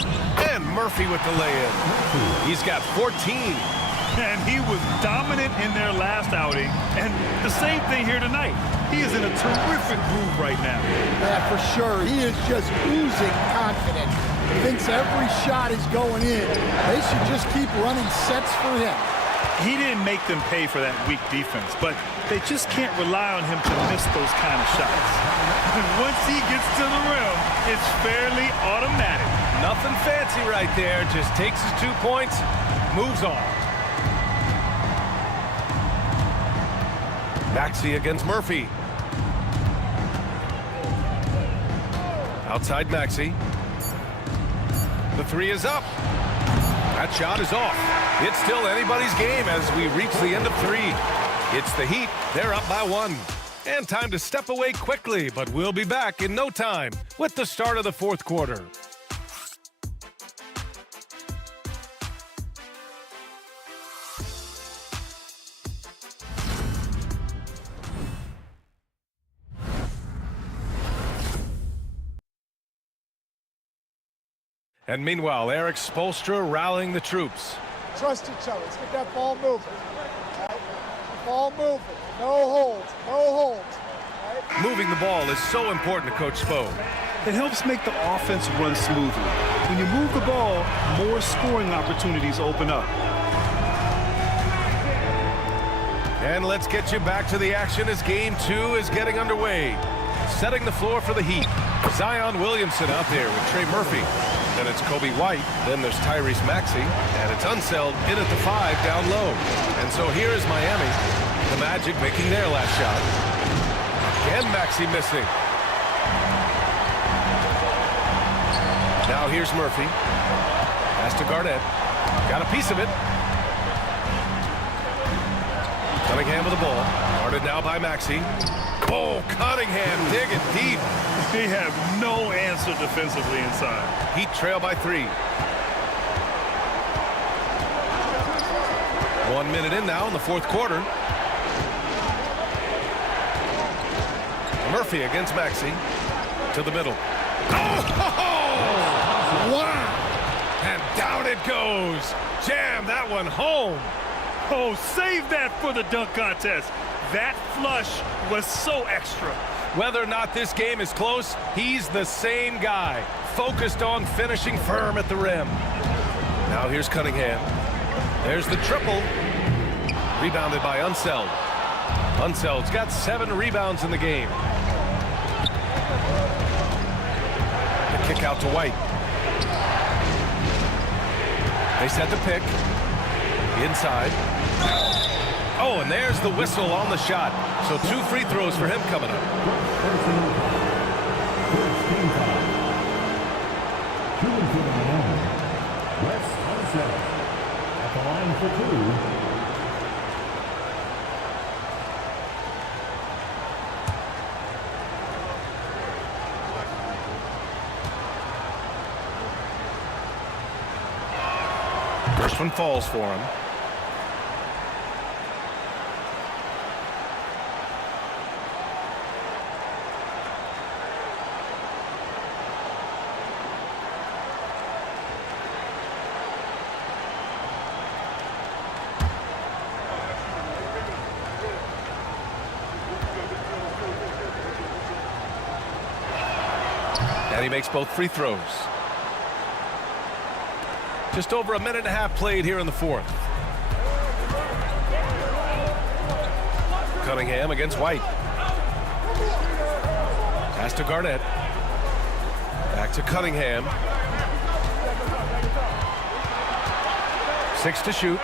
and Murphy with the lay-in. He's got 14. And he was dominant in their last outing, and the same thing here tonight. He is in a terrific groove right now. Yeah, for sure. He is just oozing confidence. He thinks every shot is going in. They should just keep running sets for him. He didn't make them pay for that weak defense, but they just can't rely on him to miss those kind of shots. And once he gets to the rim, it's fairly automatic. Nothing fancy right there. Just takes his 2 points, moves on. Maxey against Murphy. Outside Maxey. The three is up. That shot is off. It's still anybody's game as we reach the end of 3. It's the Heat. They're up by 1. And time to step away quickly, but we'll be back in no time with the start of the 4th quarter. And meanwhile, Eric Spoelstra rallying the troops. Trust each other. Let's get that ball moving. Right? Ball moving. No holds. No holds. Right? Moving the ball is so important to Coach Spo. It helps make the offense run smoothly. When you move the ball, more scoring opportunities open up. And let's get you back to the action as game 2 is getting underway. Setting the floor for the Heat. Zion Williamson out there with Trey Murphy. Then it's Kobe White. Then there's Tyrese Maxey. And it's Unseld in at the 5 down low. And so here is Miami. The Magic making their last shot. Again, Maxey missing. Now here's Murphy. Pass to Garnett. Got a piece of it. Cunningham with the ball. Guarded now by Maxey. Oh, Cunningham digging deep. They have no answer defensively inside. Heat trail by 3. 1 minute in now in the 4th quarter. Murphy against Maxey. To the middle. Oh! Wow! And down it goes. Jam that one home. Oh, save that for the dunk contest. That flush was so extra. Whether or not this game is close, he's the same guy, focused on finishing firm at the rim. Now here's Cunningham. There's the triple. Rebounded by Unseld. Unseld's got 7 rebounds in the game. The kick out to White. They set the pick. Inside. Oh, and there's the whistle on the shot. So 2 free throws for him coming up. Wes Unseld at the line for 2. First one falls for him. And he makes both free throws. Just over a minute and a half played here in the 4th. Cunningham against White. Pass to Garnett. Back to Cunningham. 6 to shoot.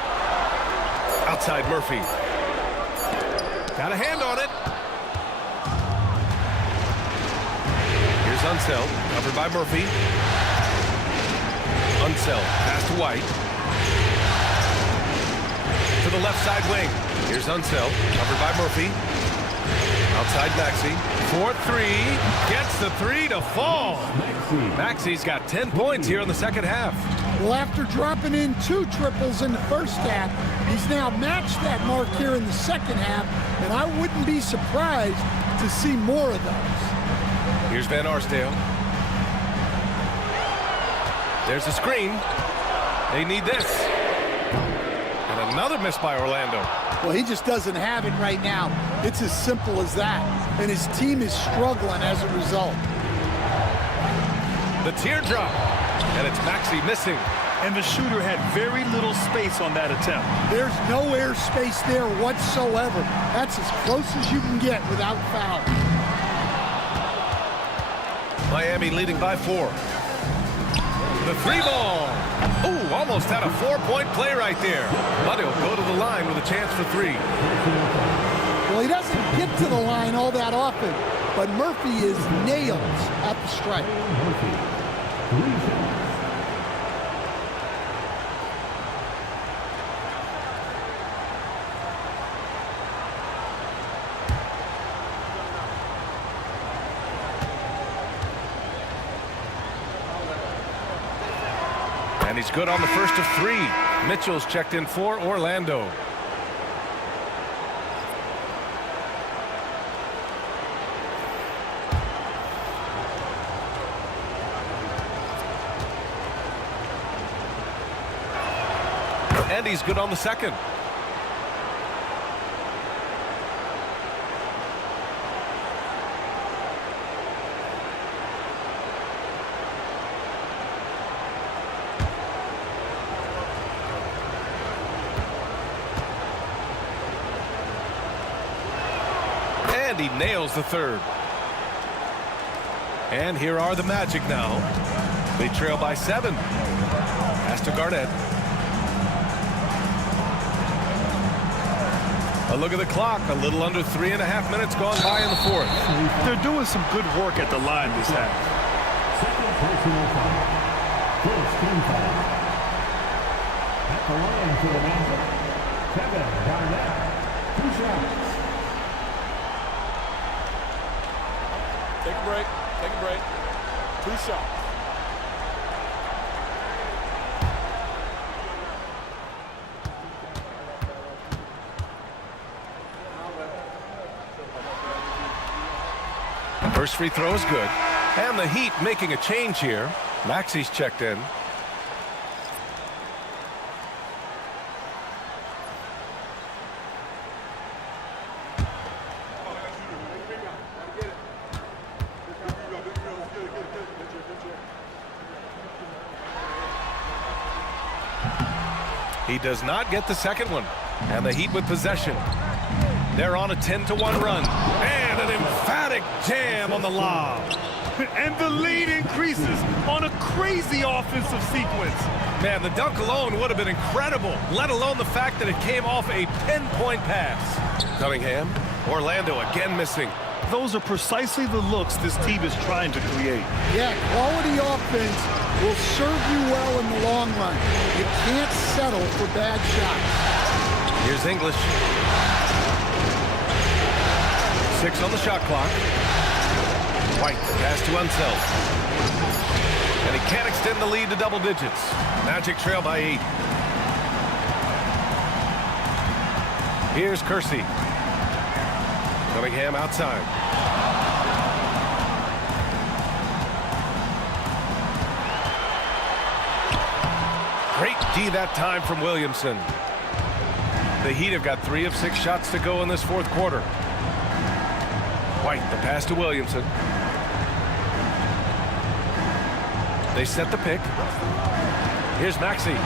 Outside Murphy. Got a hand on it. Here's Unseld, covered by Murphy. Unseld, pass to White. To the left side wing. Here's Unseld, covered by Murphy. Outside Maxey. 4-3. Gets the 3 to fall. Maxey's got 10 points here in the second half. Well, after dropping in 2 triples in the first half, he's now matched that mark here in the second half, and I wouldn't be surprised to see more of those. Here's Van Arsdale. There's the screen. They need this. And another miss by Orlando. Well, he just doesn't have it right now. It's as simple as that. And his team is struggling as a result. The teardrop. And it's Maxey missing. And the shooter had very little space on that attempt. There's no air space there whatsoever. That's as close as you can get without foul. Miami leading by 4. The 3-ball. Ooh, almost had a 4-point play right there. But he'll go to the line with a chance for 3. Well, he doesn't get to the line all that often, but Murphy is nails at the stripe. And he's good on the first of 3. Mitchell's checked in for Orlando. And he's good on the second. And he nails the third. And here are the Magic now. They trail by 7. Pass to Garnett. A look at the clock. A little under 3.5 minutes gone by in the fourth. They're doing some good work at the line this half. Second personal foul. First team foul. At the line for the Magic, Kevin Garnett. 2 shots. Take a break. Take a break. 2 shots. First free throw is good. And the Heat making a change here. Maxey's checked in. He does not get the second one. And the Heat with possession. They're on a 10-1 run. And an emphatic jam on the lob. And the lead increases on a crazy offensive sequence. Man, the dunk alone would have been incredible, let alone the fact that it came off a 10-point pass. Cunningham, Orlando again missing. Those are precisely the looks this team is trying to create. Yeah, quality offense will serve you well in the long run. You can't settle for bad shots. Here's English. 6 on the shot clock. White, pass to Unseld. And he can't extend the lead to double digits. Magic trail by 8. Here's Kersey. Cunningham outside. Great D that time from Williamson. The Heat have got 3 of 6 shots to go in this fourth quarter. White, the pass to Williamson. They set the pick. Here's Maxey.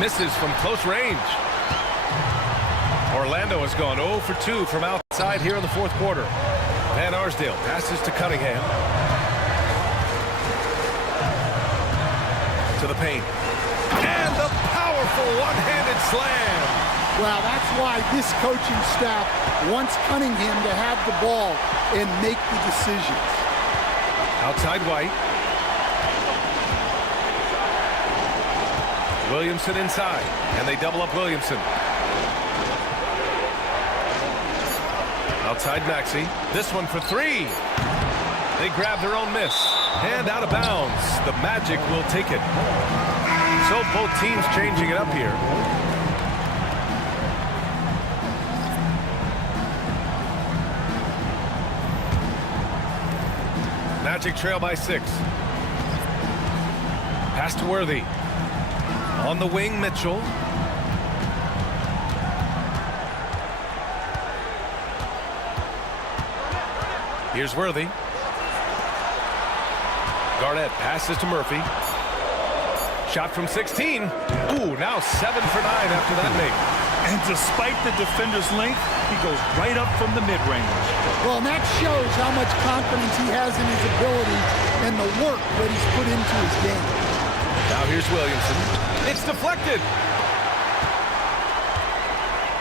Misses from close range. Orlando has gone 0 for 2 from outside here in the fourth quarter. Van Arsdale passes to Cunningham. To the paint. And the powerful one-handed slam. Well, that's why this coaching staff wants Cunningham to have the ball and make the decisions. Outside White. Williamson inside, and they double up Williamson. Outside Maxey. This one for three. They grab their own miss. And out of bounds. The Magic will take it. So both teams changing it up here. Magic trail by 6. Pass to Worthy. On the wing, Mitchell. Here's Worthy. Garnett passes to Murphy. Shot from 16. Ooh, now 7 for 9 after that make. And despite the defender's length, he goes right up from the mid-range. Well, and that shows how much confidence he has in his ability and the work that he's put into his game. Now here's Williamson. It's deflected.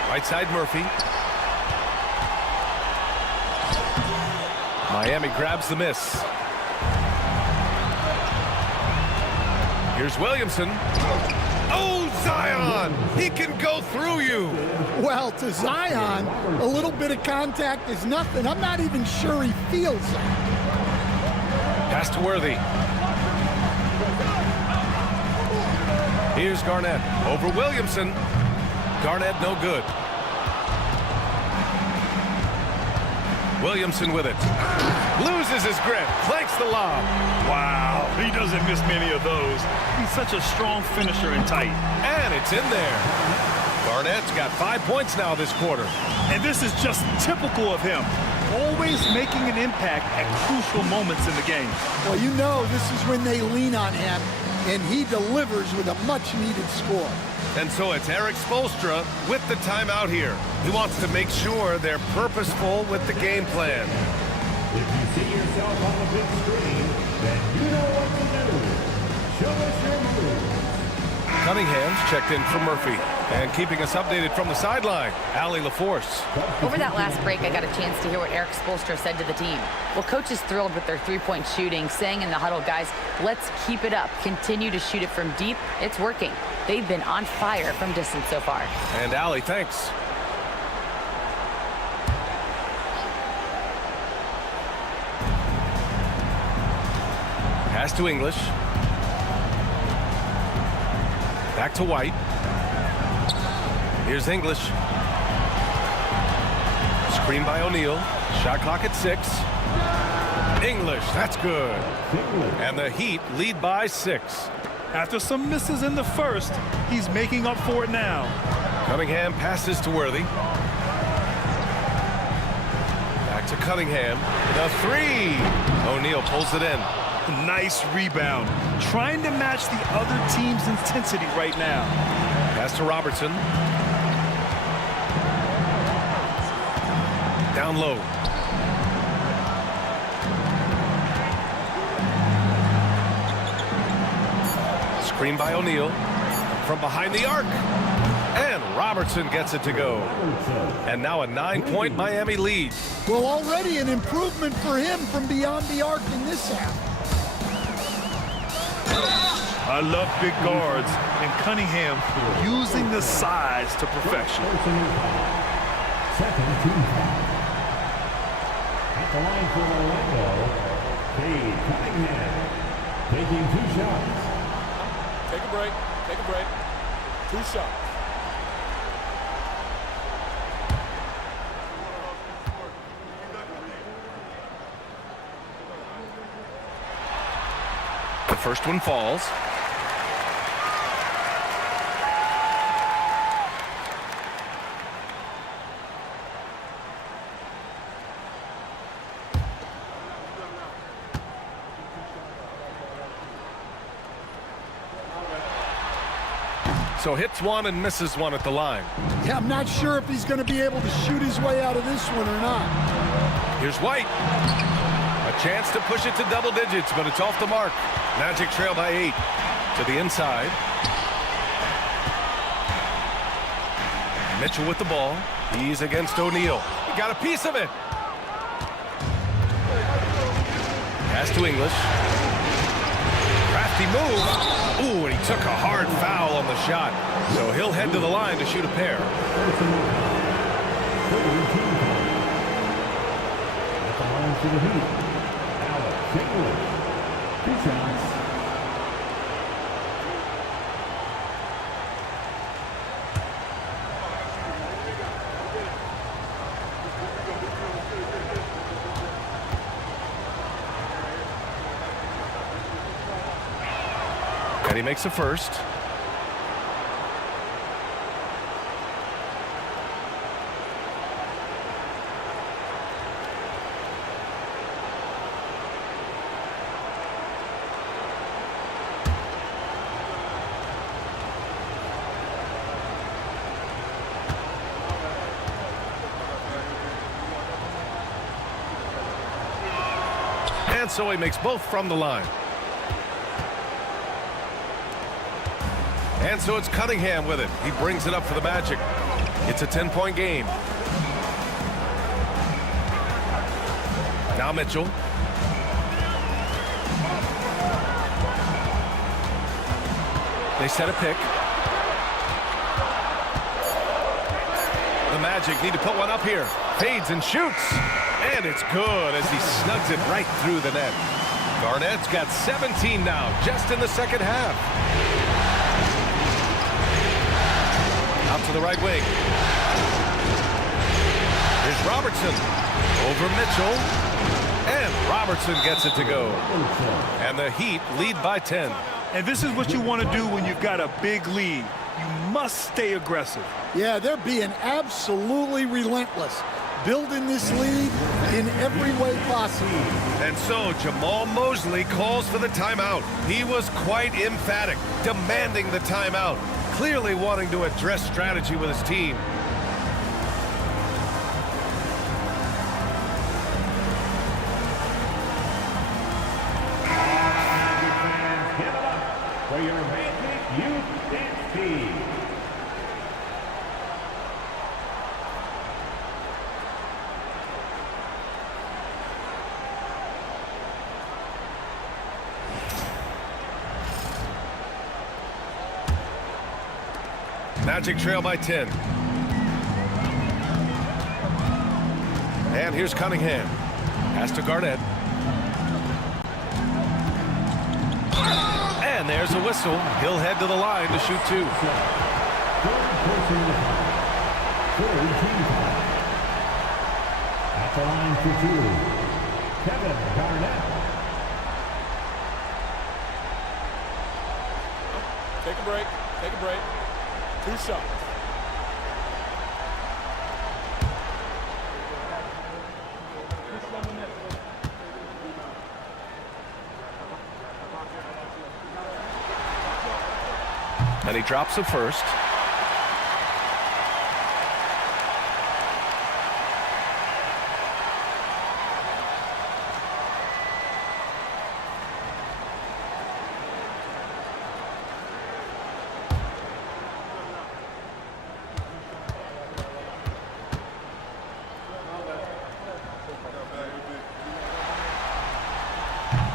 Right side Murphy. Miami grabs the miss. Here's Williamson. Oh, Zion! He can go through you. Well, to Zion, a little bit of contact is nothing. I'm not even sure he feels it. Pass to Worthy. Here's Garnett over Williamson. Garnett no good. Williamson with it. Loses his grip. Clanks the lob. Wow, he doesn't miss many of those. He's such a strong finisher and tight. And it's in there. Garnett's got 5 points now this quarter. And this is just typical of him. Always making an impact at crucial moments in the game. Well, you know this is when they lean on him, and he delivers with a much-needed score. And so it's Eric Spoelstra with the timeout here. He wants to make sure they're purposeful with the game plan. If you see yourself on the big screen, then you know what to do. Show us your moves. Cunningham's checked in for Murphy. And keeping us updated from the sideline, Allie LaForce. Over that last break, I got a chance to hear what Eric Spoelstra said to the team. Well, coach is thrilled with their three-point shooting, saying in the huddle, guys, let's keep it up. Continue to shoot it from deep. It's working. They've been on fire from distance so far. And Allie, thanks. Pass to English. Back to White. Here's English. Screen by O'Neal. Shot clock at 6. English, that's good. And the Heat lead by 6. After some misses in the first, he's making up for it now. Cunningham passes to Worthy. Back to Cunningham. The 3. O'Neal pulls it in. Nice rebound. Trying to match the other team's intensity right now. Pass to Robertson. Down low. Screen by O'Neal. From behind the arc. And Robertson gets it to go. And now a 9-point Miami lead. Well, already an improvement for him from beyond the arc in this half. I love big guards, and Cunningham using the size to perfection. Second team foul. At the line for Orlando, Cade Cunningham taking 2 shots. Take a break. Take a break. 2 shots. The first one falls. So hits one and misses one at the line. Yeah, I'm not sure if he's going to be able to shoot his way out of this one or not. Here's White. A chance to push it to double digits, but it's off the mark. Magic trail by 8. To the inside. Mitchell with the ball. He's against O'Neal. He got a piece of it. Pass to English. Crafty move. Ooh, and he took a hard foul on the shot. So he'll head to the line to shoot a pair. At the line for the Heat, English. 2 shots. And he makes the first. And so he makes both from the line. And so it's Cunningham with it. He brings it up for the Magic. It's a 10-point game. Now Mitchell. They set a pick. The Magic need to put one up here. Fades and shoots. And it's good as he snugs it right through the net. Garnett's got 17 now, just in the second half. Out to the right wing. Here's Robertson. Over Mitchell. And Robertson gets it to go. And the Heat lead by 10. And this is what you want to do when you've got a big lead. You must stay aggressive. Yeah, they're being absolutely relentless, building this lead in every way possible. And so Jamal Mosley calls for the timeout. He was quite emphatic, demanding the timeout, clearly wanting to address strategy with his team. Give it up for your Magic Youth Dance Team. Magic trail by 10. And here's Cunningham. Pass to Garnett. And there's a whistle. He'll head to the line to shoot 2. At the line for 2, Kevin Garnett. Take a break. Take a break. 2 shots. And he drops it first.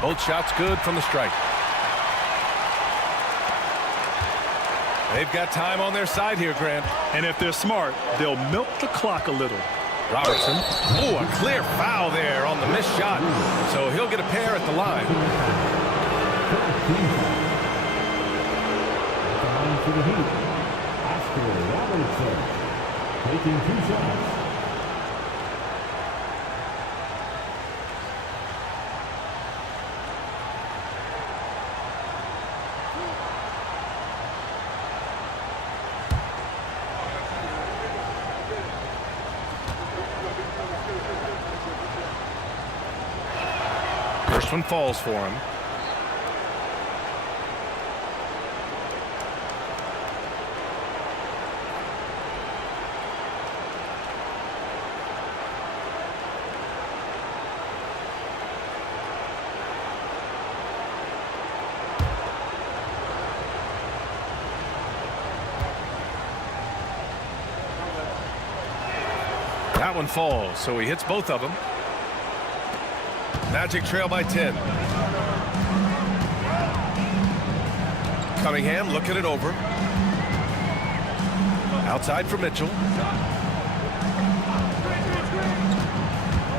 Both shots good from the stripe. They've got time on their side here, Grant. And if they're smart, they'll milk the clock a little. Robertson. Oh, a clear foul there on the missed shot. So he'll get a pair at the line. At the line for the Heat, Oscar Robertson, taking 2 shots. First one falls for him. That one falls, so he hits both of them. Magic trail by 10. Cunningham looking it over. Outside for Mitchell.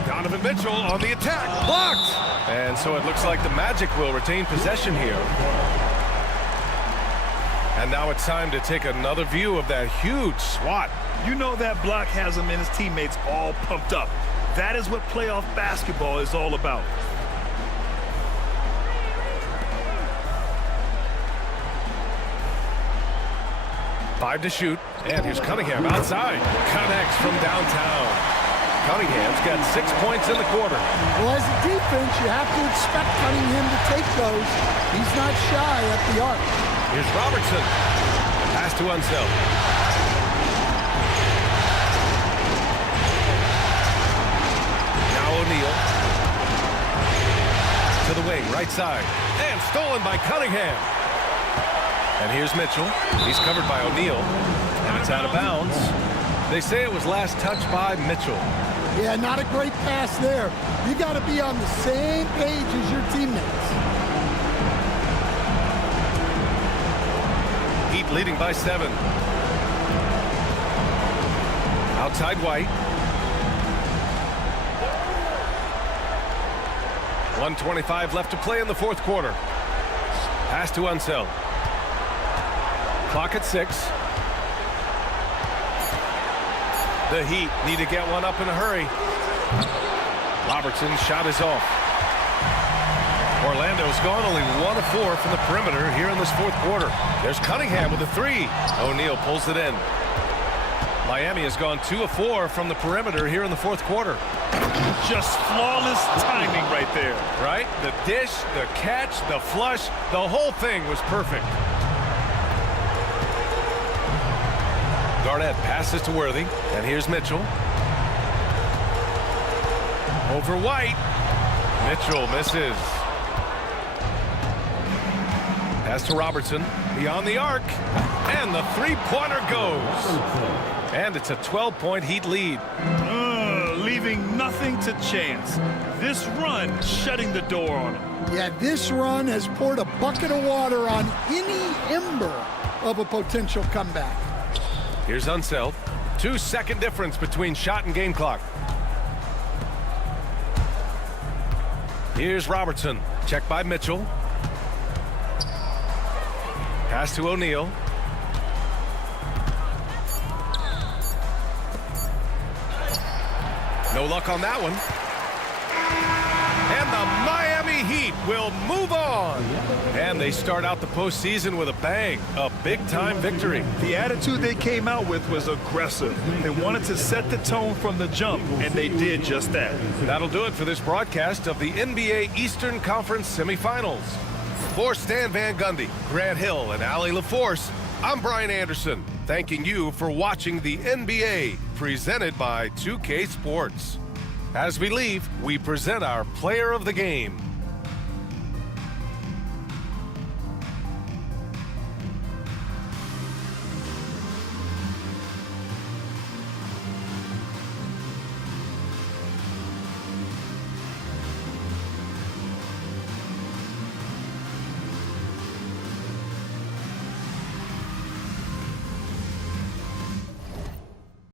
Donovan Mitchell on the attack. Blocked! And so it looks like the Magic will retain possession here. And now it's time to take another view of that huge swat. You know that block has him and his teammates all pumped up. That is what playoff basketball is all about. Five to shoot, and here's Cunningham outside. Connects from downtown. Cunningham's got 6 points in the quarter. Well, as a defense, you have to expect Cunningham to take those. He's not shy at the arc. Here's Robertson. Pass to Unseld. Now O'Neal. To the wing, right side. And stolen by Cunningham. And here's Mitchell. He's covered by O'Neal. And it's out of bounds. They say it was last touched by Mitchell. Yeah, not a great pass there. You got to be on the same page as your teammates. Heat leading by 7. Outside White. 1:25 left to play in the fourth quarter. Pass to Unseld. Clock at 6. The Heat need to get one up in a hurry. Robertson's shot is off. Orlando's gone only 1 of 4 from the perimeter here in this fourth quarter. There's Cunningham with a 3. O'Neal pulls it in. Miami has gone 2 of 4 from the perimeter here in the fourth quarter. Just flawless timing right there. Right? The dish, the catch, the flush, the whole thing was perfect. Garnett passes to Worthy, and here's Mitchell. Over White. Mitchell misses. Pass to Robertson, beyond the arc, and the three-pointer goes. And it's a 12-point Heat lead. Leaving nothing to chance. This run shutting the door on him. Yeah, this run has poured a bucket of water on any ember of a potential comeback. Here's Unseld. 2-second difference between shot and game clock. Here's Robertson. Checked by Mitchell. Pass to O'Neal. No luck on that one. And the Miami Heat will move on. And they start out the postseason with a bang. A big-time victory. The attitude they came out with was aggressive. They wanted to set the tone from the jump, and they did just that. That'll do it for this broadcast of the NBA Eastern Conference semifinals. For Stan Van Gundy, Grant Hill, and Allie LaForce, I'm Brian Anderson, thanking you for watching the NBA, presented by 2K Sports. As we leave, we present our player of the game.